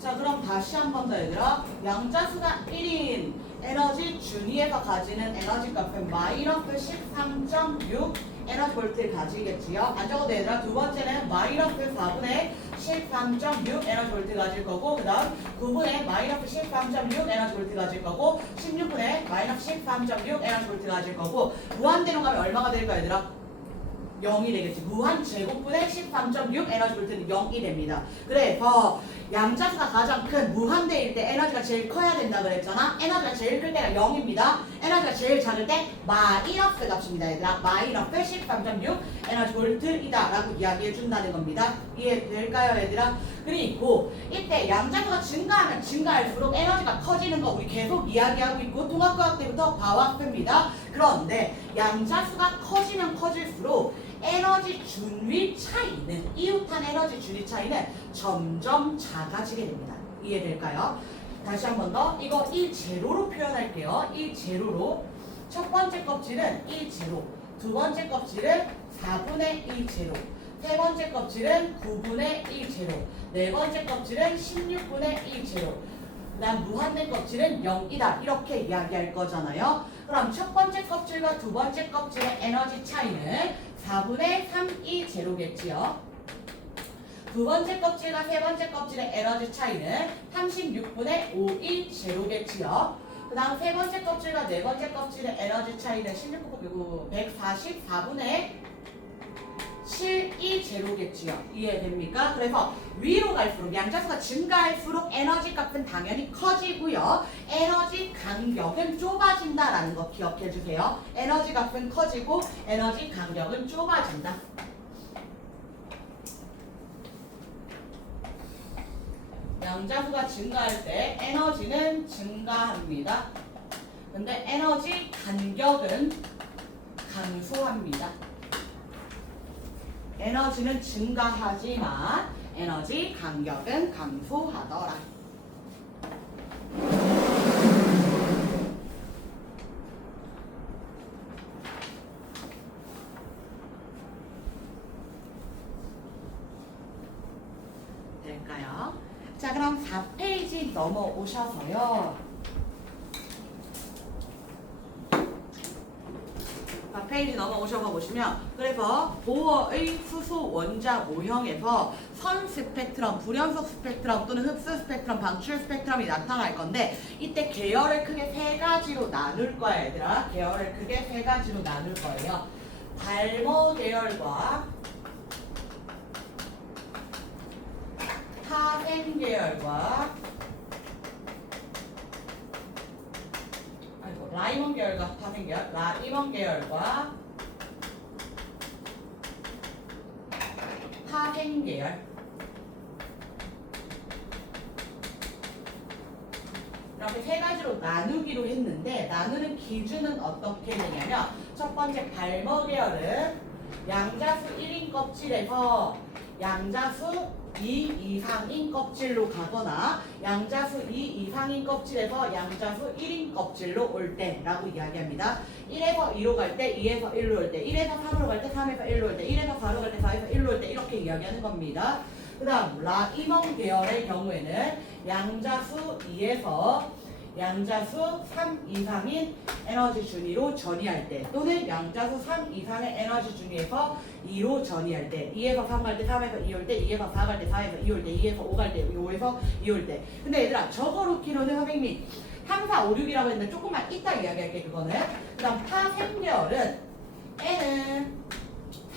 자, 그럼 다시 한 번 더 얘들아. 양자수가 1인 에너지 준위에서 가지는 에너지 값은 마이너스 13.6 에너지 볼트를 가지겠지요. 안 적어도 얘들아. 두 번째는 마이너스 4분의 13.6 에너지 볼트 가질 거고, 그 다음 9분의 마이너스 13.6 에너지 볼트 가질 거고, 16분의 마이너스 13.6 에너지 볼트 가질 거고, 무한대로 가면 얼마가 될까 얘들아? 0이 되겠지. 무한 제곱분의 13.6 에너지 볼트는 0이 됩니다. 그래서 양자수가 가장 큰 무한대일 때 에너지가 제일 커야 된다 그랬잖아. 에너지가 제일 클 때가 0입니다. 에너지가 제일 작을 때 마이너스 값입니다. 얘들아. 마이너스 13.6 에너지 볼트이다 라고 이야기해 준다는 겁니다. 이해될까요 얘들아? 그리고 이때 양자수가 증가하면 증가할수록 에너지가 커지는 거 우리 계속 이야기하고 있고 통합과학 때부터 봐왔습니다. 그런데 양자수가 커지면 커질수록 에너지 준위 차이는, 이웃한 에너지 준위 차이는 점점 작아지게 됩니다. 이해될까요? 다시 한 번 더. 이거 1제로로 표현할게요. 1제로로. 첫 번째 껍질은 1제로, 두 번째 껍질은 4분의 1제로, 세 번째 껍질은 9분의 1제로, 네 번째 껍질은 16분의 1제로, 그 다음 무한대 껍질은 0이다. 이렇게 이야기할 거잖아요. 그럼 첫 번째 껍질과 두 번째 껍질의 에너지 차이는 4분의 3이 제로겠지요. 두 번째 껍질과 세 번째 껍질의 에너지 차이는 36분의 5이 제로겠지요. 그 다음 세 번째 껍질과 네 번째 껍질의 에너지 차이는 144분의 7이 제로겠지요. 이해됩니까? 그래서 위로 갈수록 양자수가 증가할수록 에너지 값은 당연히 커지고요. 에너지 간격은 좁아진다라는 거 기억해 주세요. 에너지 값은 커지고 에너지 간격은 좁아진다. 양자수가 증가할 때 에너지는 증가합니다. 근데 에너지 간격은 감소합니다. 에너지는 증가하지만 에너지 간격은 감소하더라. 될까요? 자, 그럼 4페이지 넘어오셔서요. 4페이지 넘어오셔서 보시면, 그래서 보어의 수소 원자 모형에서 선 스펙트럼, 불연속 스펙트럼 또는 흡수 스펙트럼, 방출 스펙트럼이 나타날 건데, 이때 계열을 크게 세 가지로 나눌 거야 얘들아. 계열을 크게 세 가지로 나눌 거예요. 발모 계열과 타생 계열과 라이몬 계열과 타생 계열, 라이몬 계열과 타생 계열. 이렇게 세 가지로 나누기로 했는데, 나누는 기준은 어떻게 되냐면, 첫 번째 발모 계열은 양자수 1인 껍질에서 양자수 2 이상인 껍질로 가거나 양자수 2 이상인 껍질에서 양자수 1인 껍질로 올 때라고 이야기합니다. 1에서 2로 갈 때, 2에서 1로 올 때, 1에서 3으로 갈 때, 3에서 1로 올 때, 1에서 4로 갈 때, 4에서 1로 올 때 이렇게 이야기하는 겁니다. 그 다음 라이몬 계열의 경우에는 양자수 2에서 양자수 3 이상인 에너지 준위로 전이할 때, 또는 양자수 3 이상의 에너지 준위에서 2로 전이할 때, 2에서 3 갈 때, 3에서 2 올 때, 2에서 4 갈 때, 4에서 2 올 때, 2에서 5 갈 때, 5에서 2 올 때. 근데 얘들아, 저거 놓기로는 선생님이 3, 4, 5, 6이라고 했는데 조금만 이따 이야기할게 그거는. 그 다음 타생계열은 N은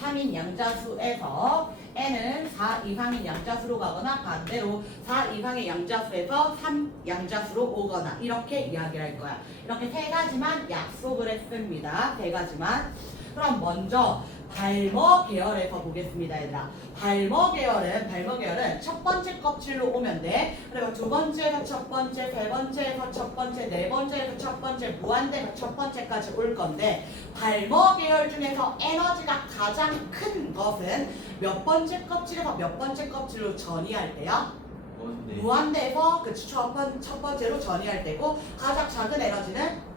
3인 양자수에서 N은 4 이상인 양자수로 가거나 반대로 4 이상의 양자수에서 3 양자수로 오거나 이렇게 이야기를 할 거야. 이렇게 세 가지만 약속을 했습니다. 세 가지만. 그럼 먼저 발모 계열에서 보겠습니다 얘들아. 발모 계열은 첫 번째 껍질로 오면 돼. 그리고 두 번째에서 첫 번째, 세 번째에서 첫 번째, 네 번째에서 첫 번째, 무한대에서 첫 번째까지 올 건데, 발모 계열 중에서 에너지가 가장 큰 것은 몇 번째 껍질에서 몇 번째 껍질로 전이할 때요? 무한대에서 그치, 첫 번째로 전이할 때고, 가장 작은 에너지는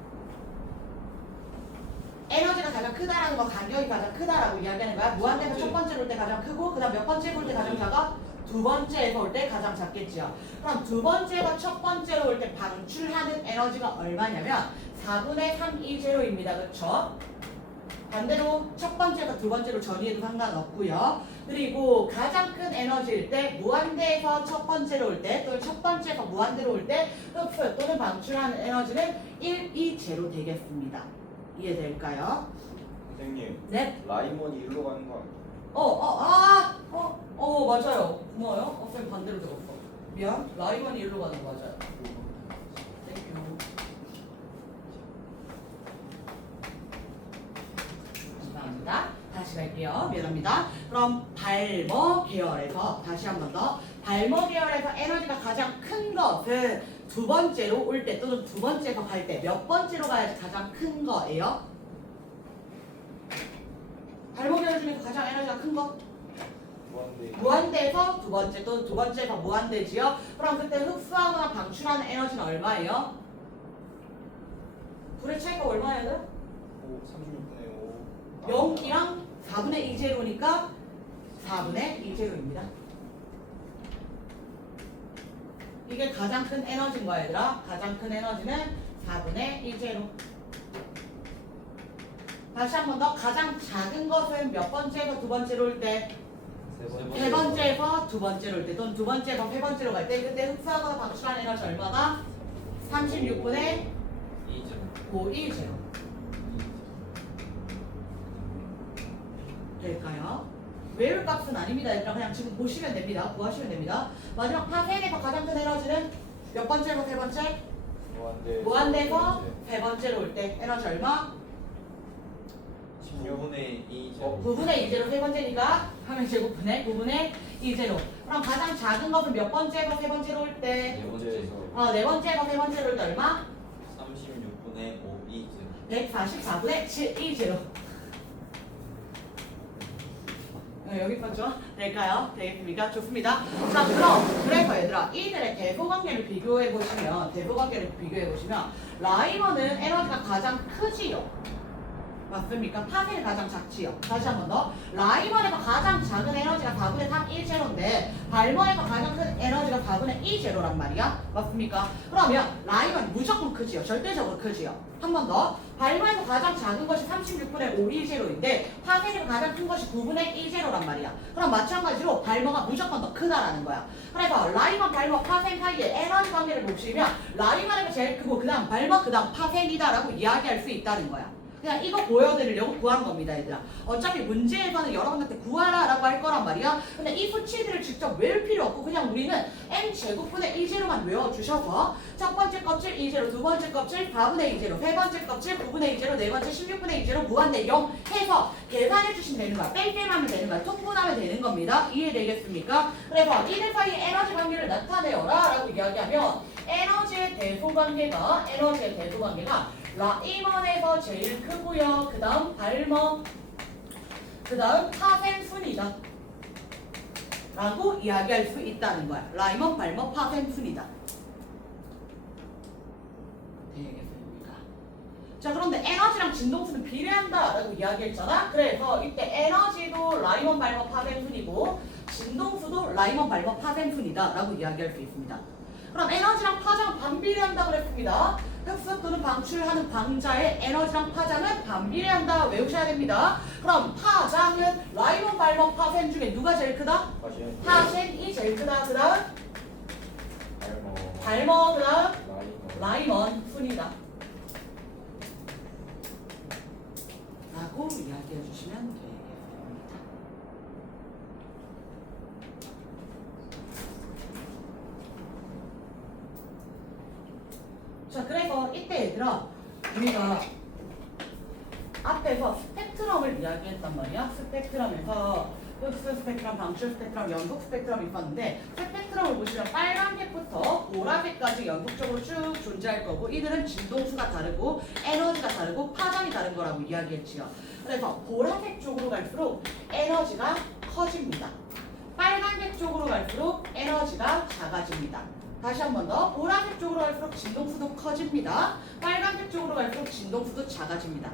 에너지가 가장 크다라는 거, 간격이 가장 크다라고 이야기하는 거야. 무한대에서 첫 번째로 올 때 가장 크고, 그 다음 몇 번째 볼 때 가장 작아? 두 번째에서 올 때 가장 작겠지요. 그럼 두 번째가 첫 번째로 올 때 방출하는 에너지가 얼마냐면 4분의 3 E0입니다. 그쵸? 반대로 첫 번째가 두 번째로 전이해도 상관없고요. 그리고 가장 큰 에너지일 때 무한대에서 첫 번째로 올 때 또는 첫 번째가 무한대로 올 때 흡수 또는 방출하는 에너지는 1, 2, 제로 되겠습니다. 이해될까요? 선생님, 네. 라이먼이 일로 가는 거 아니에요? 맞아요. 고마워요. 쌤 반대로 적었어. 미안. 라이번이 일로 가는 거 맞아요. 땡큐. 감사합니다. 다시 갈게요. 미안합니다. 그럼 발머 계열에서 다시 한 번 더. 발머 계열에서 에너지가 가장 큰 것은 두 번째로 올 때 또는 두 번째로 갈 때 몇 번째로 가야지 가장 큰 거예요? 발머 계열 중에서 가장 에너지가 큰 거? 무한대. 무한대에서 두 번째 또는 두 번째가 무한대지요. 그럼 그때 흡수하거나 방출하는 에너지는 얼마예요? 둘의 차이가 얼마예요? 36분의 5. 0이랑 4분의 2제로니까 4분의 2제로입니다. 이게 가장 큰 에너지인 거야 얘들아. 가장 큰 에너지는 4분의 1제로. 다시 한 번 더. 가장 작은 것은 몇 번째에서 두 번째로 올 때? 세 번째에서 두 번째로 올 때 또는 두 번째에서 세 번째로 갈 때 그때 흡수하거나 방출하는 에너지 얼마가? 36분의 5, 1, 제로 될까요? 외울 값은 아닙니다 얘들아. 그냥 지금 보시면 됩니다. 구하시면 됩니다. 마지막 파생에서 가장 큰 에너지는 몇 번째에서 세 번째? 무한대에서 세 번째로 올 때 에너지 얼마? 16분의 2. 9분의 2제로 세 번째니까 하면 제곱분의 9분의 2제로. 그럼 가장 작은 것은 몇 번째에서 세 번째로 올 때? 네 번째에서 네 번째에서 세 번째로 올 때 얼마? 36분의 5 2. 144분의 7, 2제로. 여기까지죠? 될까요? 되겠습니까? 좋습니다. 자, 그래서 얘들아, 이들의 대소관계를 비교해보시면, 라이먼은 에너지가 가장 크지요? 맞습니까? 파생이 가장 작지요? 다시 한 번 더. 라이먼에서 가장 작은 에너지가 4분의 3, 1제로인데, 발머에서 가장 큰 에너지가 4분의 2제로란 말이야? 맞습니까? 그러면 라이먼이 무조건 크지요? 절대적으로 크지요? 한 번 더. 발머에서 가장 작은 것이 36분의 5, 1제로인데, 파생에서 가장 큰 것이 9분의 1제로란 말이야. 그럼 마찬가지로 발머가 무조건 더 크다라는 거야. 그래서 라이먼, 발머, 파생 사이의 에너지 관계를 보시면, 라이먼에서 제일 크고, 그 다음 발머, 그 다음 파생이다라고 이야기할 수 있다는 거야. 그냥 이거 보여드리려고 구한 겁니다 얘들아. 어차피 문제에서는 여러분한테 구하라라고 할 거란 말이야. 근데 이 수치들을 직접 외울 필요 없고 그냥 우리는 n제곱분의 1제로만 외워주셔서 첫 번째 껍질 2제로, 두 번째 껍질 4분의 2제로, 세 번째 껍질 9분의 2제로, 네 번째 16분의 2제로 무한대 0 해서 계산해 주시면 되는 거야. 뺄셈하면 되는 거야. 통분하면 되는 겁니다. 이해되겠습니까? 그래서 이들 사이의 에너지 관계를 나타내어라 라고 이야기하면 에너지의 대소관계가 라이먼에서 제일 크고요. 그 다음 발머, 그 다음 파생순이다 라고 이야기할 수 있다는 거야. 라이먼, 발머, 파생순이다. 되겠습니까? 자, 그런데 에너지랑 진동수는 비례한다 라고 이야기했잖아. 그래서 이때 에너지도 라이먼, 발머, 파생순이고 진동수도 라이먼, 발머, 파생순이다 라고 이야기할 수 있습니다. 그럼 에너지랑 파장은 반비례한다고 그랬습니다. 흡수 또는 방출하는 방자의 에너지랑 파장은 반비례한다 외우셔야 됩니다. 그럼 파장은 라이먼, 발머, 파생 중에 누가 제일 크다? 파생이 제일 크다. 그 다음 발머, 그 다음 라이먼 순이다 라고 이야기해 주시면 되겠습니다. 자, 그래서 이때 얘들아 우리가 앞에서 스펙트럼을 이야기했단 말이야. 스펙트럼에서 흡수 스펙트럼, 방출 스펙트럼, 연속 스펙트럼이 있었는데 스펙트럼을 보시면 빨간색부터 보라색까지 연속적으로 쭉 존재할 거고 이들은 진동수가 다르고 에너지가 다르고 파장이 다른 거라고 이야기했지요. 그래서 보라색 쪽으로 갈수록 에너지가 커집니다. 빨간색 쪽으로 갈수록 에너지가 작아집니다. 다시 한 번 더. 보라색 쪽으로 갈수록 진동수도 커집니다. 빨간색 쪽으로 갈수록 진동수도 작아집니다.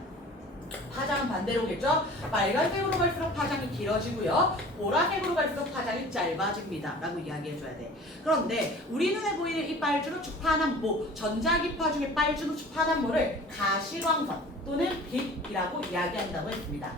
파장은 반대로겠죠? 빨간색으로 갈수록 파장이 길어지고요. 보라색으로 갈수록 파장이 짧아집니다. 라고 이야기해줘야 돼. 그런데 우리 눈에 보이는 이 빨주노초 파남보, 전자기파 중에 빨주노초 파남보를 가시광선 또는 빛이라고 이야기한다고 했습니다.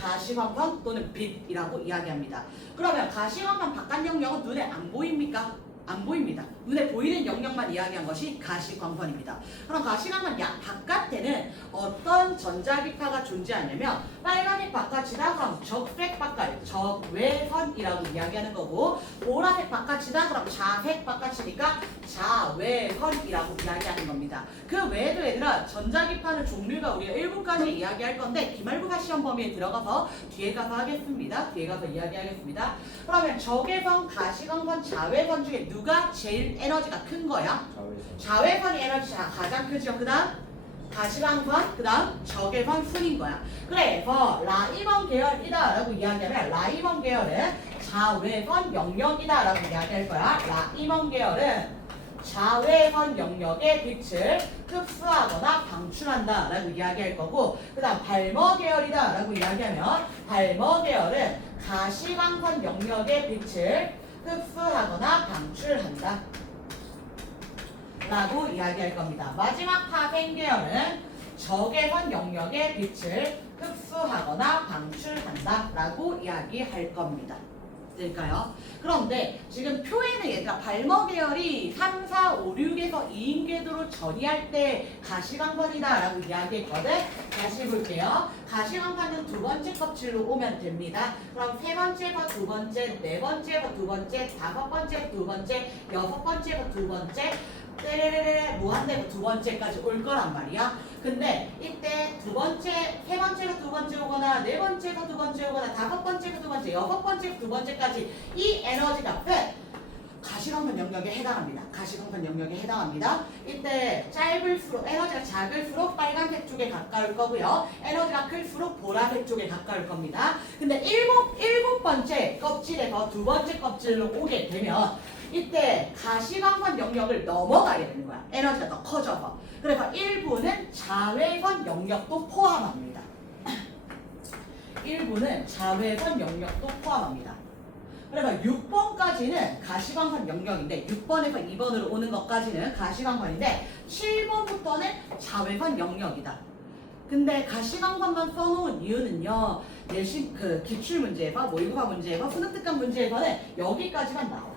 가시광선 또는 빛이라고 이야기합니다. 그러면 가시광선 바깥 영역은 눈에 안 보입니까? 안 보입니다. 눈에 보이는 영역만 이야기한 것이 가시광선입니다. 그럼 가시광선 바깥에는 어떤 전자기파가 존재하냐면 빨간색 바깥이다 그럼 적색 바깥, 적외선이라고 이야기하는 거고 보라색 바깥이다 그럼 자색 바깥이니까 자외선이라고 이야기하는 겁니다. 그 외에도 얘들아 전자기파는 종류가 우리가 1부까지 이야기할 건데 기말고사 시험 범위에 들어가서 뒤에 가서 하겠습니다. 뒤에 가서 이야기하겠습니다. 그러면 적외선, 가시광선, 자외선 중에 누가 제일 에너지가 큰 거야? 자외선. 자외선이 에너지가 가장 크죠. 그 다음 가시광선, 그 다음 적외선 순인 거야. 그래서 라이번 계열이다 라고 이야기하면 라이번 계열은 자외선 영역이다 라고 이야기할 거야. 라이번 계열은 자외선 영역의 빛을 흡수하거나 방출한다 라고 이야기할 거고 그 다음 발머 계열이다 라고 이야기하면 발머 계열은 가시광선 영역의 빛을 흡수하거나 방출한다 라고 이야기할 겁니다. 마지막 파생 계열은 적외선 영역의 빛을 흡수하거나 방출한다 라고 이야기할 겁니다. 될까요? 그런데 지금 표에는 얘들아 발머 계열이 3, 4, 5, 6에서 2인 궤도로 처리할 때 가시광선이다 라고 이야기했거든. 다시 볼게요. 가시광선은 두 번째 껍질로 오면 됩니다. 그럼 세 번째가 두 번째, 네 번째가 두 번째, 다섯 번째가 두 번째, 여섯 번째가 두 번째 떼레레레 무한대로 두 번째까지 올 거란 말이야. 근데 이때 두 번째, 세 번째가 두 번째 오거나 네 번째가 두 번째 오거나 다섯 번째가 두 번째, 여섯 번째가 두 번째까지 이 에너지가 가시광선 영역에 해당합니다. 가시광선 영역에 해당합니다. 이때 짧을수록 에너지가 작을수록 빨간색 쪽에 가까울 거고요. 에너지가 클수록 보라색 쪽에 가까울 겁니다. 근데 일곱 번째 껍질에서 두 번째 껍질로 오게 되면 이때 가시광선 영역을 넘어가게 되는 거야. 에너지가 더 커져서. 그래서 일부는 자외선 영역도 포함합니다. 일부는 자외선 영역도 포함합니다. 그래서 6번까지는 가시광선 영역인데 6번에서 2번으로 오는 것까지는 가시광선인데 7번부터는 자외선 영역이다. 근데 가시광선만 써놓은 이유는요. 내신 기출문제에서 모의고사 문제에서 수능특강 문제에서는 여기까지만 나와.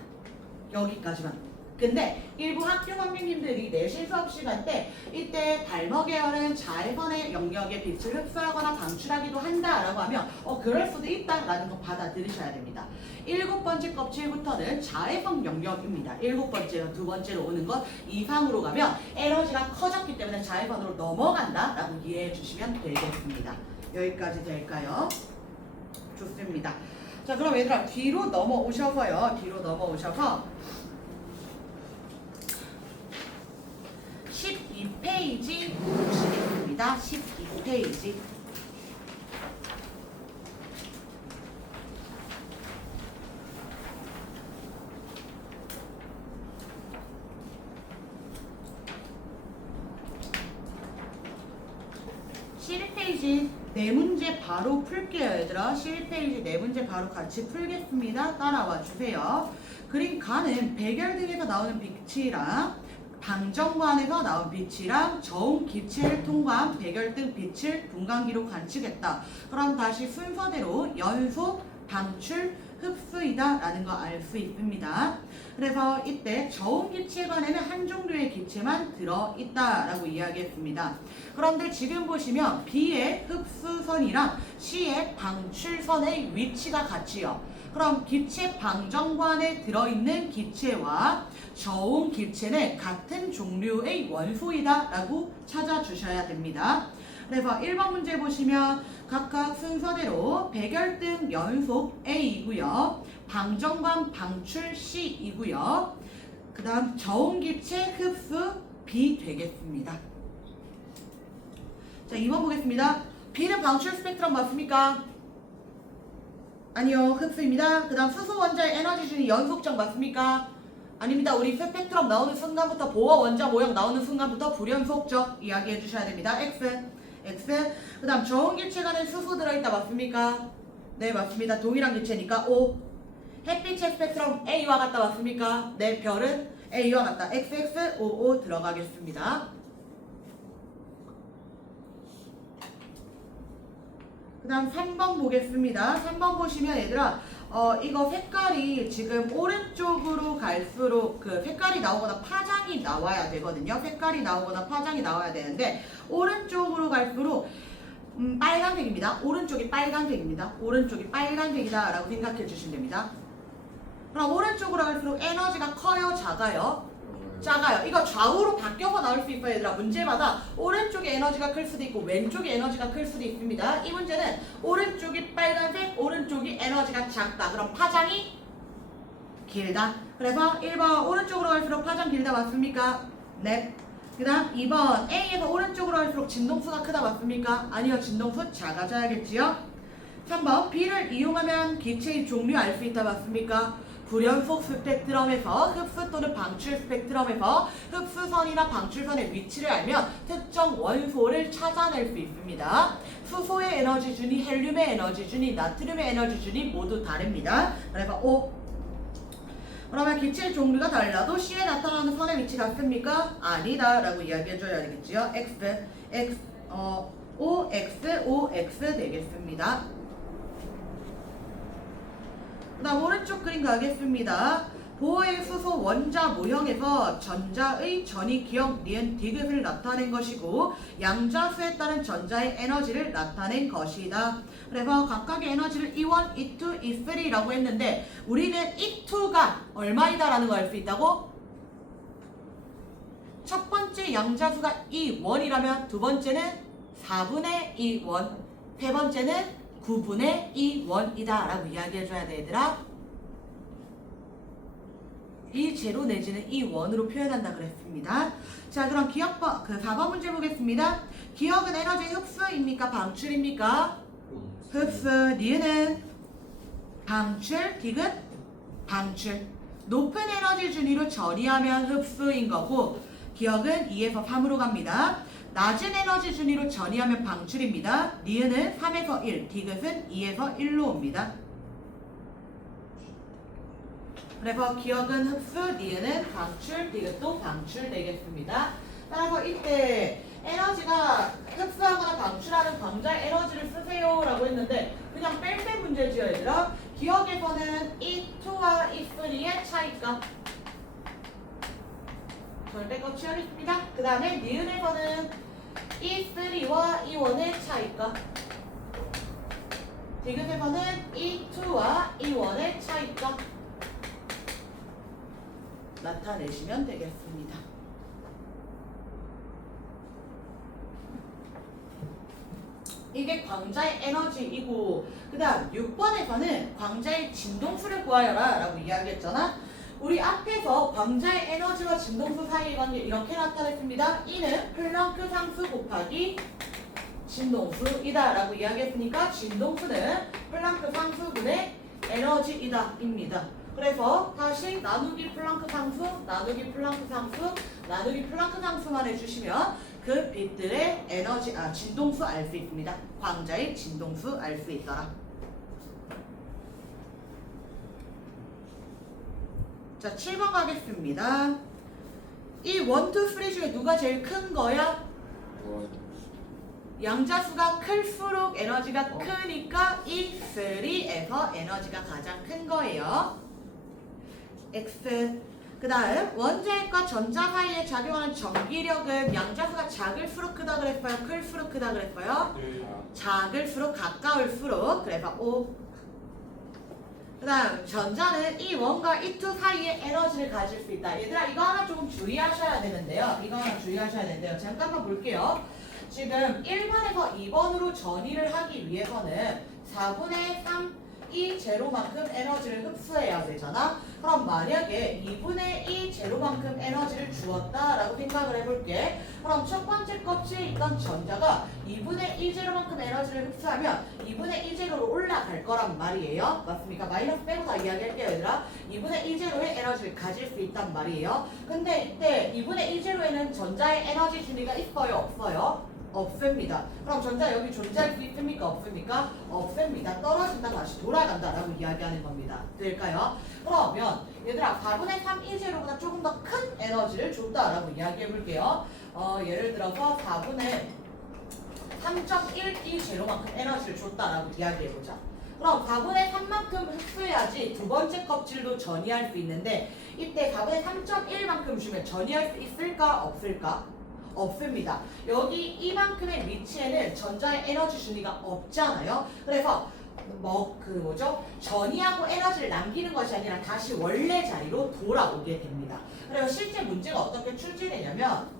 여기까지만. 근데 일부 학교 선생님들이 내신 수업 시간 때 이때 발머 계열은 자외선의 영역에 빛을 흡수하거나 방출하기도 한다라고 하면 그럴 수도 있다라는 거 받아들이셔야 됩니다. 7번째 껍질부터는 자외선 영역입니다. 7번째가 두 번째로 오는 것 이상으로 가면 에너지가 커졌기 때문에 자외선으로 넘어간다라고 이해해 주시면 되겠습니다. 여기까지 될까요? 좋습니다. 자, 그럼 얘들아 뒤로 넘어오셔서요. 뒤로 넘어오셔서 12페이지 보시겠습니다. 12페이지. 네 문제 바로 풀게요, 얘들아. 11페이지 네 문제 바로 같이 풀겠습니다. 따라와 주세요. 그림 가는 백열 등에서 나오는 빛이랑 방정관에서 나온 빛이랑 저온 기체를 통과한 백열등 빛을 분광기로 관측했다. 그럼 다시 순서대로 연속, 방출, 흡수이다 라는 거 알 수 있습니다. 그래서 이때 저온 기체관에는 한 종류의 기체만 들어있다 라고 이야기했습니다. 그런데 지금 보시면 B의 흡수선이랑 C의 방출선의 위치가 같지요. 그럼 기체 방정관에 들어있는 기체와 저온 기체는 같은 종류의 원소이다 라고 찾아주셔야 됩니다. 그래서 1번 문제 보시면 각각 순서대로 백열등 연속 A이고요. 방정관 방출 C이고요. 그 다음 저온기체 흡수 B 되겠습니다. 자, 2번 보겠습니다. B는 방출 스펙트럼 맞습니까? 아니요, 흡수입니다. 그 다음 수소 원자의 에너지 준이 연속적 맞습니까? 아닙니다. 우리 스펙트럼 나오는 순간부터 보어 원자 모형 나오는 순간부터 불연속적 이야기해 주셔야 됩니다. X. X. 그 다음 저온기체 간에 수소 들어있다 맞습니까? 네 맞습니다. 동일한 기체니까 O. 햇빛의 스펙트럼 A와 같다 맞습니까? 네 별은 A와 같다. XXOO 들어가겠습니다. 그 다음 3번 보겠습니다. 3번 보시면 얘들아 이거 색깔이 지금 오른쪽으로 갈수록 그 색깔이 나오거나 파장이 나와야 되거든요. 색깔이 나오거나 파장이 나와야 되는데 오른쪽으로 갈수록 빨간색입니다. 오른쪽이 빨간색입니다. 오른쪽이 빨간색이다 라고 생각해 주시면 됩니다. 그럼 오른쪽으로 갈수록 에너지가 커요? 작아요? 작아요. 이거 좌우로 바뀌어서 나올 수 있어요 얘들아. 문제마다 오른쪽에 에너지가 클 수도 있고 왼쪽에 에너지가 클 수도 있습니다. 이 문제는 오른쪽이 빨간색, 오른쪽이 에너지가 작다. 그럼 파장이 길다. 그래서 1번 오른쪽으로 갈수록 파장 길다 맞습니까? 네. 그 다음 2번 A에서 오른쪽으로 갈수록 진동수가 크다 맞습니까? 아니요. 진동수 작아져야겠지요. 3번 B를 이용하면 기체의 종류 알 수 있다 맞습니까? 불연속 스펙트럼에서 흡수 또는 방출 스펙트럼에서 흡수선이나 방출선의 위치를 알면 특정 원소를 찾아낼 수 있습니다. 수소의 에너지 준위, 헬륨의 에너지 준위, 나트륨의 에너지 준위 모두 다릅니다. 그래서 O. 그러면 기체의 종류가 달라도 C에 나타나는 선의 위치 같습니까? 아니다 라고 이야기해줘야 되겠지요. O, X, O, X 되겠습니다. 그 다음 오른쪽 그림 가겠습니다. 보호의 수소 원자 모형에서 전자의 전이 기억, 니은, 디귿을 나타낸 것이고 양자수에 따른 전자의 에너지를 나타낸 것이다. 그래서 각각의 에너지를 E1, E2, E3라고 했는데 우리는 E2가 얼마이다 라는 걸 알 수 있다고? 첫 번째 양자수가 E1이라면 두 번째는 4분의 E1, 세 번째는 9분의 E1이다 라고 이야기해줘야 돼 얘들아. E0 내지는 E1으로 표현한다 그랬습니다. 자 그럼 기억번 4번 문제 보겠습니다. 기억은 에너지 흡수입니까 방출입니까? 흡수. 니은은 방출, 디귿 방출. 높은 에너지 준위로 전이하면 흡수인 거고 기억은 2에서 3으로 갑니다. 낮은 에너지 준위로 전이하면 방출입니다. 니은은 3에서 1, 디귿은 2에서 1로 옵니다. 그래서 기억은 흡수, 니은은 방출, 디귿도 방출 되겠습니다. 따라서 이때 에너지가 흡수하거나 방출하는 광자의 에너지를 쓰세요 라고 했는데 그냥 뺄뺄 문제지요 얘들아. 기억에서는 E2와 E3의 차이가 절대값 취하겠습니다. 그 다음에 니은에서는 E3와 E1의 차이가, 디귿에서는 E2와 E1의 차이가 나타내시면 되겠습니다. 이게 광자의 에너지이고 그 다음 6번에서는 광자의 진동수를 구하여라 라고 이야기했잖아. 우리 앞에서 광자의 에너지와 진동수 사이의 관계 이렇게 나타냈습니다. E는 플랑크 상수 곱하기 진동수이다 라고 이야기했으니까 진동수는 플랑크 상수분의 에너지이다 입니다. 그래서 다시 나누기 플랑크 상수, 나누기 플랑크 상수, 나누기 플랑크 상수만 해주시면 그 빛들의 에너지, 진동수 알 수 있습니다. 광자의 진동수 알 수 있어라. 자, 7번 가겠습니다. 이 1, 2, 3 중에 누가 제일 큰 거야? 양자수가 클수록 에너지가 크니까 이 3에서 에너지가 가장 큰 거예요. X. 그 다음 원자핵과 전자 사이에 작용하는 전기력은 양자수가 작을수록 크다 그랬어요? 클수록 크다 그랬어요? 작을수록 가까울수록. 그래서 O. 그 다음 전자는 이 1과 이 2 사이에 에너지를 가질 수 있다. 얘들아 이거 하나 조금 주의하셔야 되는데요. 이거 하나 주의하셔야 되는데요. 잠깐만 볼게요. 지금 1번에서 2번으로 전이를 하기 위해서는 4분의 3 이 제로만큼 에너지를 흡수해야 되잖아. 그럼 만약에 2분의 2 제로만큼 에너지를 주었다라고 생각을 해볼게. 그럼 첫 번째 껍질에 있던 전자가 2분의 1 제로만큼 에너지를 흡수하면 2분의 1 제로로 올라갈 거란 말이에요. 맞습니까? 마이너스 빼고 다 이야기할게요 얘들아. 2분의 1 제로의 에너지를 가질 수 있단 말이에요. 근데 이때 2분의 1 제로에는 전자의 에너지 준위가 있어요? 없어요? 없습니다. 그럼 전자 여기 존재할 수 있습니까? 없습니까? 없습니다. 떨어진다 다시 돌아간다라고 이야기하는 겁니다. 될까요? 그러면 얘들아 4분의 3 이제로보다 조금 더 큰 에너지를 줬다라고 이야기해 볼게요. 예를 들어서 4분의 3.1 이제로만큼 에너지를 줬다라고 이야기해 보자. 그럼 4분의 3만큼 흡수해야지 두 번째 껍질도 전이할 수 있는데 이때 4분의 3.1만큼 주면 전이할 수 있을까? 없을까? 없습니다. 여기 이만큼의 위치에는 전자의 에너지 준위가 없잖아요. 그래서 전이하고 에너지를 남기는 것이 아니라 다시 원래 자리로 돌아오게 됩니다. 그래서 실제 문제가 어떻게 출제되냐면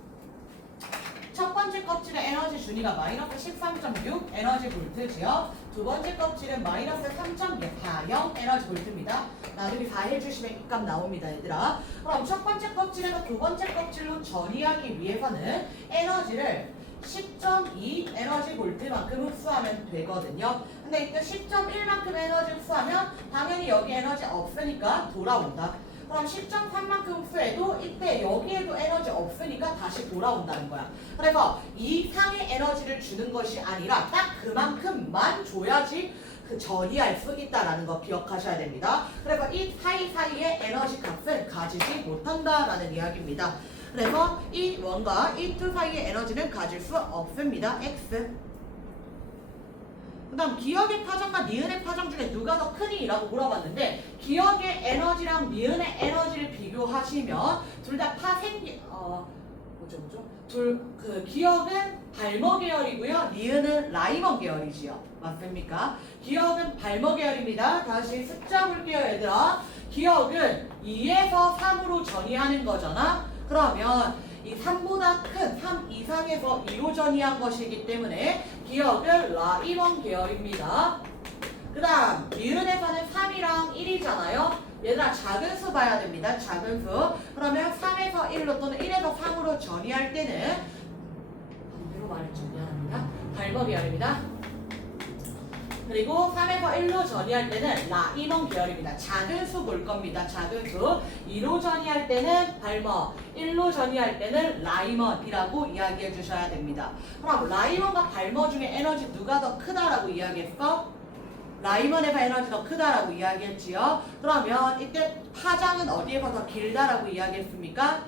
첫 번째 껍질의 에너지 준위가 마이너스 13.6 에너지 볼트지요. 두 번째 껍질은 마이너스 3.40 에너지 볼트입니다. 나중에 다 해주시면 이 값 나옵니다, 얘들아. 그럼 첫 번째 껍질에서 두 번째 껍질로 전이하기 위해서는 에너지를 10.2 에너지 볼트만큼 흡수하면 되거든요. 근데 이때 10.1만큼 에너지 흡수하면 당연히 여기 에너지 없으니까 돌아온다. 그럼 10.3만큼 흡수해도 이때 여기에도 에너지 없으니까 다시 돌아온다는 거야. 그래서 이상의 에너지를 주는 것이 아니라 딱 그만큼만 줘야지 전이할 수 있다라는 거 기억하셔야 됩니다. 그래서 이 사이사이의 에너지 값은 가지지 못한다라는 이야기입니다. 그래서 이 원과 이 두 사이의 에너지는 가질 수 없습니다. X. 그 다음 기억의 파장과 니은의 파장 중에 누가 더 크니? 라고 물어봤는데 기억의 에너지랑 니은의 에너지를 비교하시면 둘 다 기억은 발머 계열이고요. 니은은 라이먼 계열이지요. 맞습니까? 기억은 발머 계열입니다. 다시 숫자 볼게요, 얘들아. 기억은 2에서 3으로 전이하는 거잖아. 그러면 이 3보다 큰 3 이상에서 2로 전이한 것이기 때문에 기억은 라이먼 계열입니다. 그 다음 니은에서는 3이랑 1이잖아요. 얘들아 작은 수 봐야 됩니다. 작은 수. 그러면 3에서 1로 또는 1에서 3으로 전이할 때는 반대로 말했죠. 미안합니다. 발머 계열입니다. 그리고 3에서 1로 전이할 때는 라이먼 계열입니다. 작은 수 볼 겁니다. 작은 수. 2로 전이할 때는 발머, 1로 전이할 때는 라이먼이라고 이야기해 주셔야 됩니다. 그럼 라이먼과 발머 중에 에너지 누가 더 크다라고 이야기했어? 라이먼에서 에너지 더 크다라고 이야기했지요. 그러면 이때 파장은 어디에서 더 길다라고 이야기했습니까?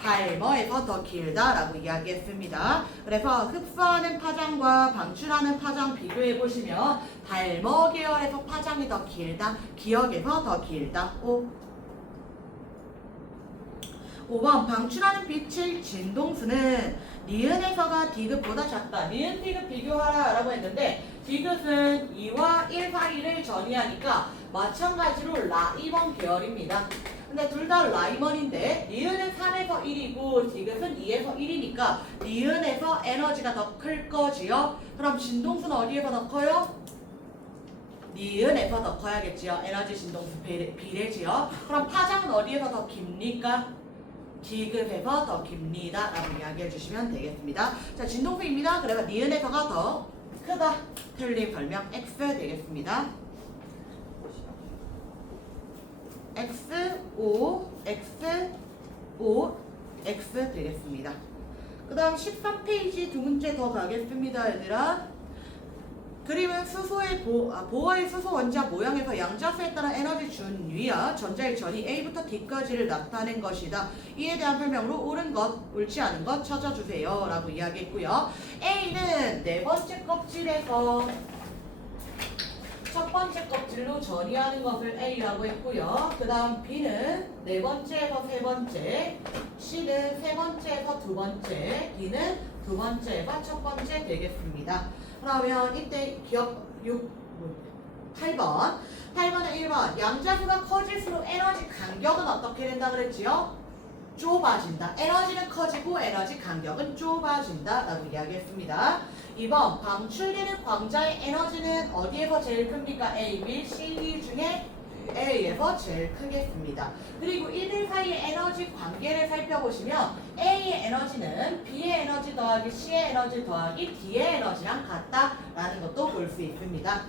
발머에서 더 길다라고 이야기했습니다. 그래서 흡수하는 파장과 방출하는 파장 비교해 보시면 발머 계열에서 파장이 더 길다, 기억에서 더 길다. 5번 방출하는 빛의 진동수는 니은에서가 디귿보다 작다. 니은 디귿 비교하라 라고 했는데 디귿은 2와 1 사이를 전이하니까 마찬가지로 라이먼 계열입니다. 근데 둘 다 라이먼인데 니은은 3에서 1이고 디귿은 2에서 1이니까 니은에서 에너지가 더 클 거지요. 그럼 진동수는 어디에서 더 커요? 니은에서 더 커야겠지요. 에너지 진동수 비례지요. 그럼 파장은 어디에서 더 깁니까? 디귿에서 더 깁니다 라고 이야기해 주시면 되겠습니다. 자, 진동수입니다. 그래서 니은에서가 더 크다. 틀린 설명 X 되겠습니다. X, O, X, O, X 되겠습니다. 그 다음 13페이지 두 문제 더 가겠습니다, 얘들아. 그림은 수소의 보어의 수소 원자 모양에서 양자수에 따라 에너지 준위와 전자의 전이 A부터 D까지를 나타낸 것이다. 이에 대한 설명으로 옳은 것, 옳지 않은 것 찾아주세요 라고 이야기했고요. A는 네 번째 껍질에서 첫 번째 껍질로 전이하는 것을 A라고 했고요. 그 다음 B는 네 번째에서 세 번째, C는 세 번째에서 두 번째, D는 두 번째에서 첫 번째 되겠습니다. 그러면 이때 기억 8번에 1번 양자수가 커질수록 에너지 간격은 어떻게 된다 그랬지요? 좁아진다. 에너지는 커지고 에너지 간격은 좁아진다 라고 이야기했습니다. 2번 방출되는 광자의 에너지는 어디에서 제일 큽니까? A, B, C, D 중에 A에서 제일 크겠습니다. 그리고 이들 사이의 에너지 관계를 살펴보시면 A의 에너지는 B의 에너지 더하기 C의 에너지 더하기 D의 에너지랑 같다라는 것도 볼 수 있습니다.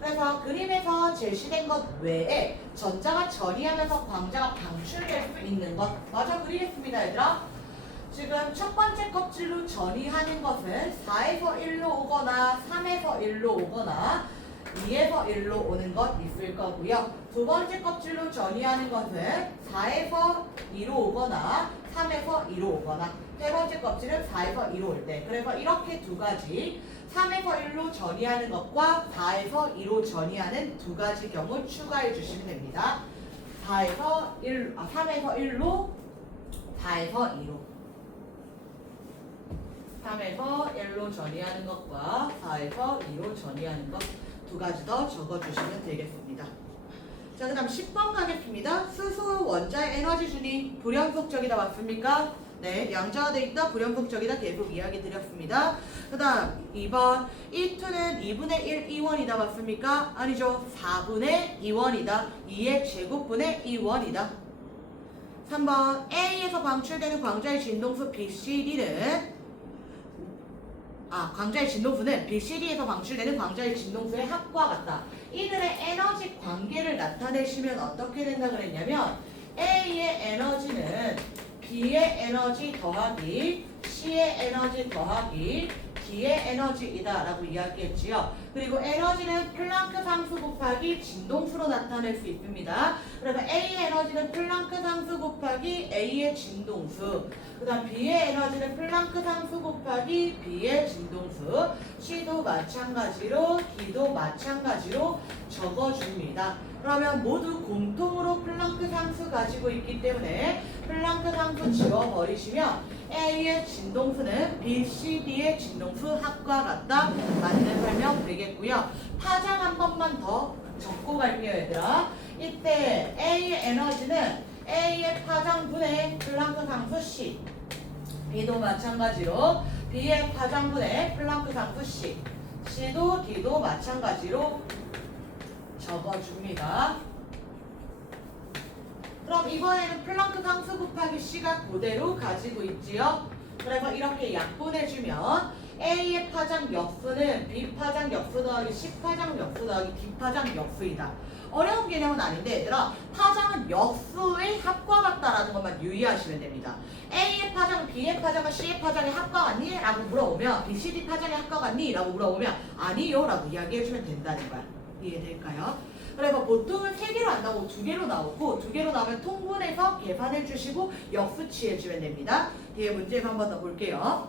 그래서 그림에서 제시된 것 외에 전자가 전이하면서 광자가 방출될 수 있는 것 마저 그리겠습니다, 얘들아. 지금 첫 번째 껍질로 전이하는 것은 4에서 1로 오거나 3에서 1로 오거나 2에서 1로 오는 것 있을 거고요. 두 번째 껍질로 전이하는 것은 4에서 2로 오거나 3에서 2로 오거나 세 번째 껍질은 4에서 2로 올 때. 그래서 이렇게 두 가지 3에서 1로 전이하는 것과 4에서 2로 전이하는 두 가지 경우 추가해 주시면 됩니다. 3에서 1로 4에서 2로 3에서 1로 전이하는 것과 4에서 2로 전이하는 것 두 가지 더 적어주시면 되겠습니다. 자, 그 다음 10번 가겠습니다. 수소 원자의 에너지 준위 불연속적이다 맞습니까? 네, 양자화되어 있다 불연속적이다 계속 이야기 드렸습니다. 그 다음 2번 E2는 2분의 1 E1이다 맞습니까? 아니죠. 4분의 2원이다. 2의 제곱분의 2원이다. 3번 A에서 방출되는 광자의 진동수 BCD는 광자의 진동수는 BCD에서 방출되는 광자의 진동수의 합과 같다. 이들의 에너지 관계를 나타내시면 어떻게 된다 그랬냐면 A의 에너지는 B의 에너지 더하기 C의 에너지 더하기 D의 에너지이다 라고 이야기했지요. 그리고 에너지는 플랑크 상수 곱하기 진동수로 나타낼 수 있습니다. 그러면 A의 에너지는 플랑크 상수 곱하기 A의 진동수, 그 다음 B의 에너지는 플랑크 상수 곱하기 B의 진동수, C도 마찬가지로 D도 마찬가지로 적어줍니다. 그러면 모두 공통으로 플랑크 상수 가지고 있기 때문에 플랑크 상수 지워버리시면 A의 진동수는 B, C, D의 진동수 합과 같다. 맞는 설명 되겠고요. 파장 한 번만 더 적고 갈게요, 얘들아. 이때 A의 에너지는 A의 파장분의 플랑크 상수 C, B도 마찬가지로 B의 파장분의 플랑크 상수 C, C도 D도 마찬가지로 적어줍니다. 그럼 이번에는 플랑크 상수 곱하기 C가 그대로 가지고 있지요. 그래서 이렇게 약분해주면 A의 파장 역수는 B 파장 역수 더하기 C 파장 역수 더하기 D 파장 역수이다. 어려운 개념은 아닌데 얘들아, 파장은 역수의 합과 같다라는 것만 유의하시면 됩니다. A의 파장, B의 파장과 C의 파장의 합과 같니? 라고 물어보면 B, C, D 파장의 합과 같니? 라고 물어보면 아니요 라고 이야기해주면 된다는 거야. 이해될까요? 그래서 보통은 3개로 안 나오고 2개로 나오고 2개로 나오면 통분해서 계산해 주시고 역수 취해주면 됩니다. 뒤에 문제 한 번 더 볼게요.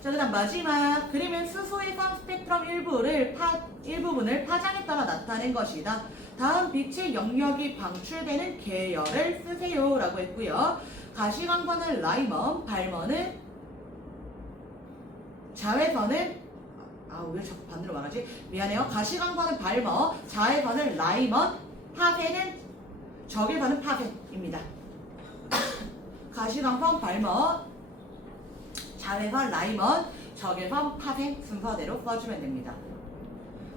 자, 그 다음 마지막 그림은 수소의 선 스펙트럼 일부분을 파장에 따라 나타낸 것이다. 다음 빛의 영역이 방출되는 계열을 쓰세요 라고 했고요. 가시광선은 라이먼, 발먼은 자외선은 왜 자꾸 반대로 말하지? 미안해요. 가시광선은 발머, 자외선은 라이먼, 파페는 적외선은 파페입니다. 가시광선 발머, 자외선 라이먼, 적외선 파페 순서대로 써주면 됩니다.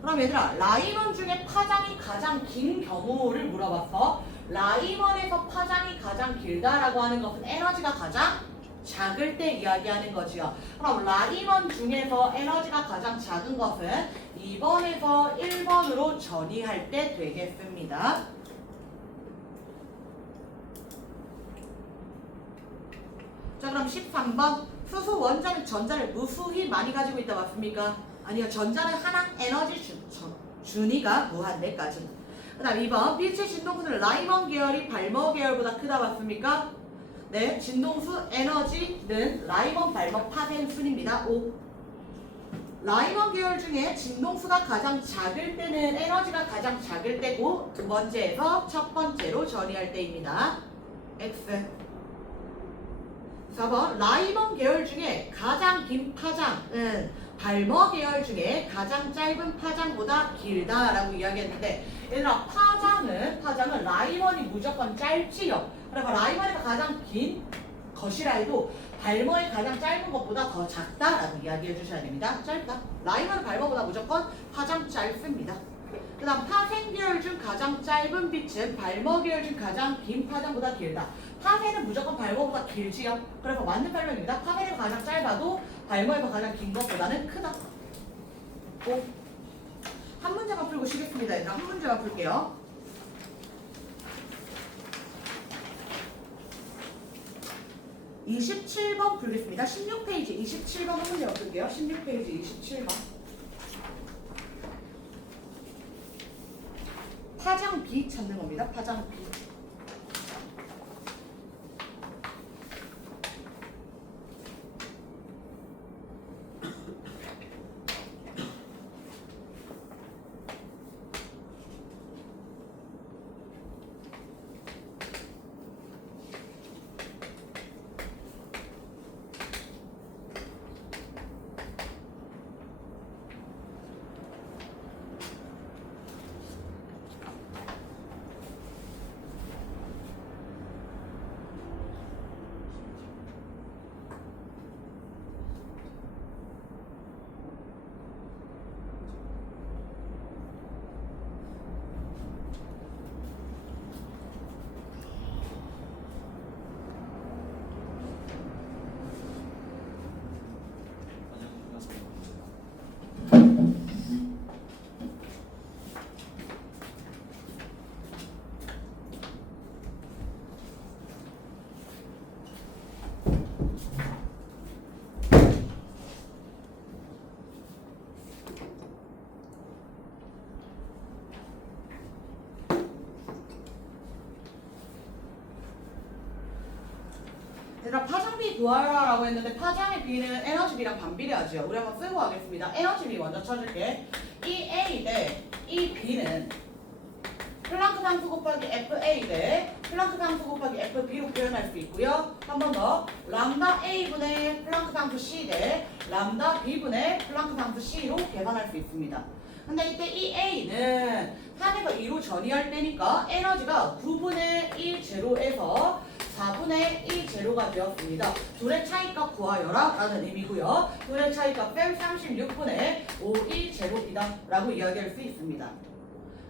그럼 얘들아, 라이먼 중에 파장이 가장 긴 경우를 물어봤어. 라이먼에서 파장이 가장 길다라고 하는 것은 에너지가 가장 작을 때 이야기하는 거지요. 그럼 라이먼 중에서 에너지가 가장 작은 것은 2번에서 1번으로 전이할 때 되겠습니다. 자, 그럼 13번 수소 원자는 전자를 무수히 많이 가지고 있다 맞습니까? 아니요, 전자는 하나 에너지 준위가 무한대까지. 그 다음 2번 빛의 진동수는 라이먼 계열이 발머 계열보다 크다 맞습니까? 네, 진동수 에너지는 라이먼, 발머, 파생 순입니다. 5. 라이먼 계열 중에 진동수가 가장 작을 때는 에너지가 가장 작을 때고 두 번째에서 첫 번째로 전이할 때입니다. X. 4번 라이먼 계열 중에 가장 긴 파장은 발머 계열 중에 가장 짧은 파장보다 길다라고 이야기했는데 얘들아, 파장은 라이먼이 무조건 짧지요. 그래서 라이먼이 가장 긴 것이라 해도 발머의 가장 짧은 것보다 더 작다라고 이야기해 주셔야 됩니다. 짧다. 라이먼은 발머보다 무조건 파장 짧습니다. 그 다음 파생 계열 중 가장 짧은 빛은 발머 계열 중 가장 긴 파장보다 길다. 파생은 무조건 발머보다 길지요. 그래서 맞는 설명입니다. 파생이 가장 짧아도 발머에서 가장 긴 것보다는 크다. 한 문제만 풀고 쉬겠습니다. 일단 한 문제만 풀게요. 27번 풀겠습니다. 16페이지 27번 문제 엎을게요. 16페이지 27번. 파장 B 찾는 겁니다. 파장 B. 얘들아 파장 B 구하라라고 했는데 파장의 B는 에너지 B랑 반비례하죠. 우리 한번 쓰고 하겠습니다. 에너지 B 먼저 쳐줄게. 이 A 대 이 B는 플랑크 상수 곱하기 FA 대 플랑크 상수 곱하기 FB로 표현할 수 있고요. 한 번 더 람다 A분의 플랑크 상수 C 대 람다 B분의 플랑크 상수 C로 계산할 수 있습니다. 근데 이때 이 A는 3에서 2로 전이할 때니까 에너지가 9분의 1 제로에서 4분의 1 제로가 되었습니다. 둘의 차이값 구하여라 라는 의미고요. 둘의 차이값 뺀 36분의 5 1 제로이다 라고 이야기할 수 있습니다.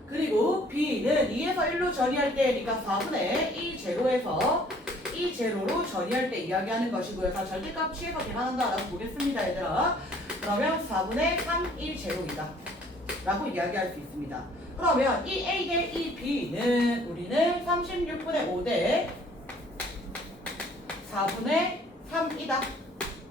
그리고 B는 2에서 1로 전이할 때니까 4분의 1 제로에서 2 제로로 전이할 때 이야기하는 것이고요. 자, 절대값 취해서 계산한다 라고 보겠습니다 얘들아. 그러면 4분의 3 1 제로이다 라고 이야기할 수 있습니다. 그러면 이 A 대 이 B는 우리는 36분의 5 대 4분의 3이다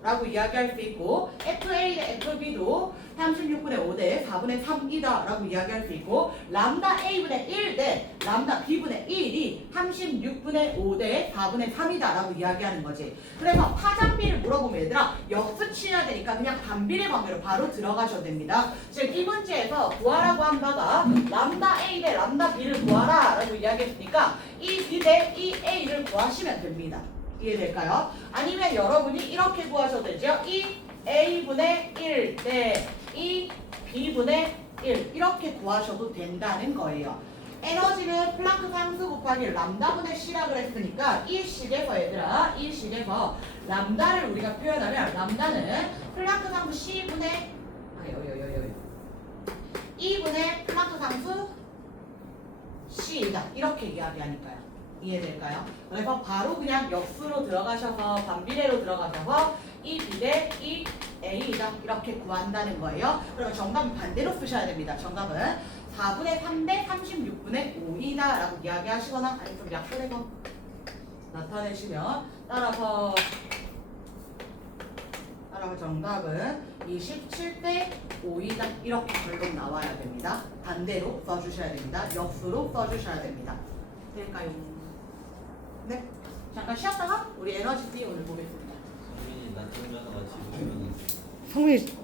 라고 이야기할 수 있고 FA 대 FB도 36분의 5 대 4분의 3이다 라고 이야기할 수 있고 람다 A분의 1 대 람다 B분의 1이 36분의 5 대 4분의 3이다 라고 이야기하는 거지. 그래서 파장 B를 물어보면 얘들아 역수 취해야 되니까 그냥 반비례 관계로 바로 들어가셔도 됩니다. 지금 이 문제에서 구하라고 한 바가 람다 A 대 람다 B를 구하라 라고 이야기했으니까 이 B 대 이 A를 구하시면 됩니다. 이해될까요? 아니면 여러분이 이렇게 구하셔도 되죠. 이 A분의 1 대 이 B분의 1 이렇게 구하셔도 된다는 거예요. 에너지는 플랑크 상수 곱하기 람다분의 C라 그랬으니까 이 식에서 얘들아 이 식에서 람다를 우리가 표현하면 람다는 플랑크 상수 C분의 2분의 플랑크 상수 C이다 이렇게 이야기하니까요. 이해될까요? 그래서 바로 그냥 역수로 들어가셔서 반비례로 들어가셔서 이 B 대 이 A이다 이렇게 구한다는 거예요. 그러면 정답은 반대로 쓰셔야 됩니다. 정답은 4분의 3 대 36분의 5이다 라고 이야기하시거나 아니면 좀 약분해서 나타내시면 따라서 정답은 27대 5이다 이렇게 결론 나와야 됩니다. 반대로 써주셔야 됩니다. 역수로 써주셔야 됩니다. 될까요? 네. 잠깐 쉬었다가 우리 에너지 B 오늘 보겠습니다. 성민이 낮잠 자다가 지금 일어났어. 성민이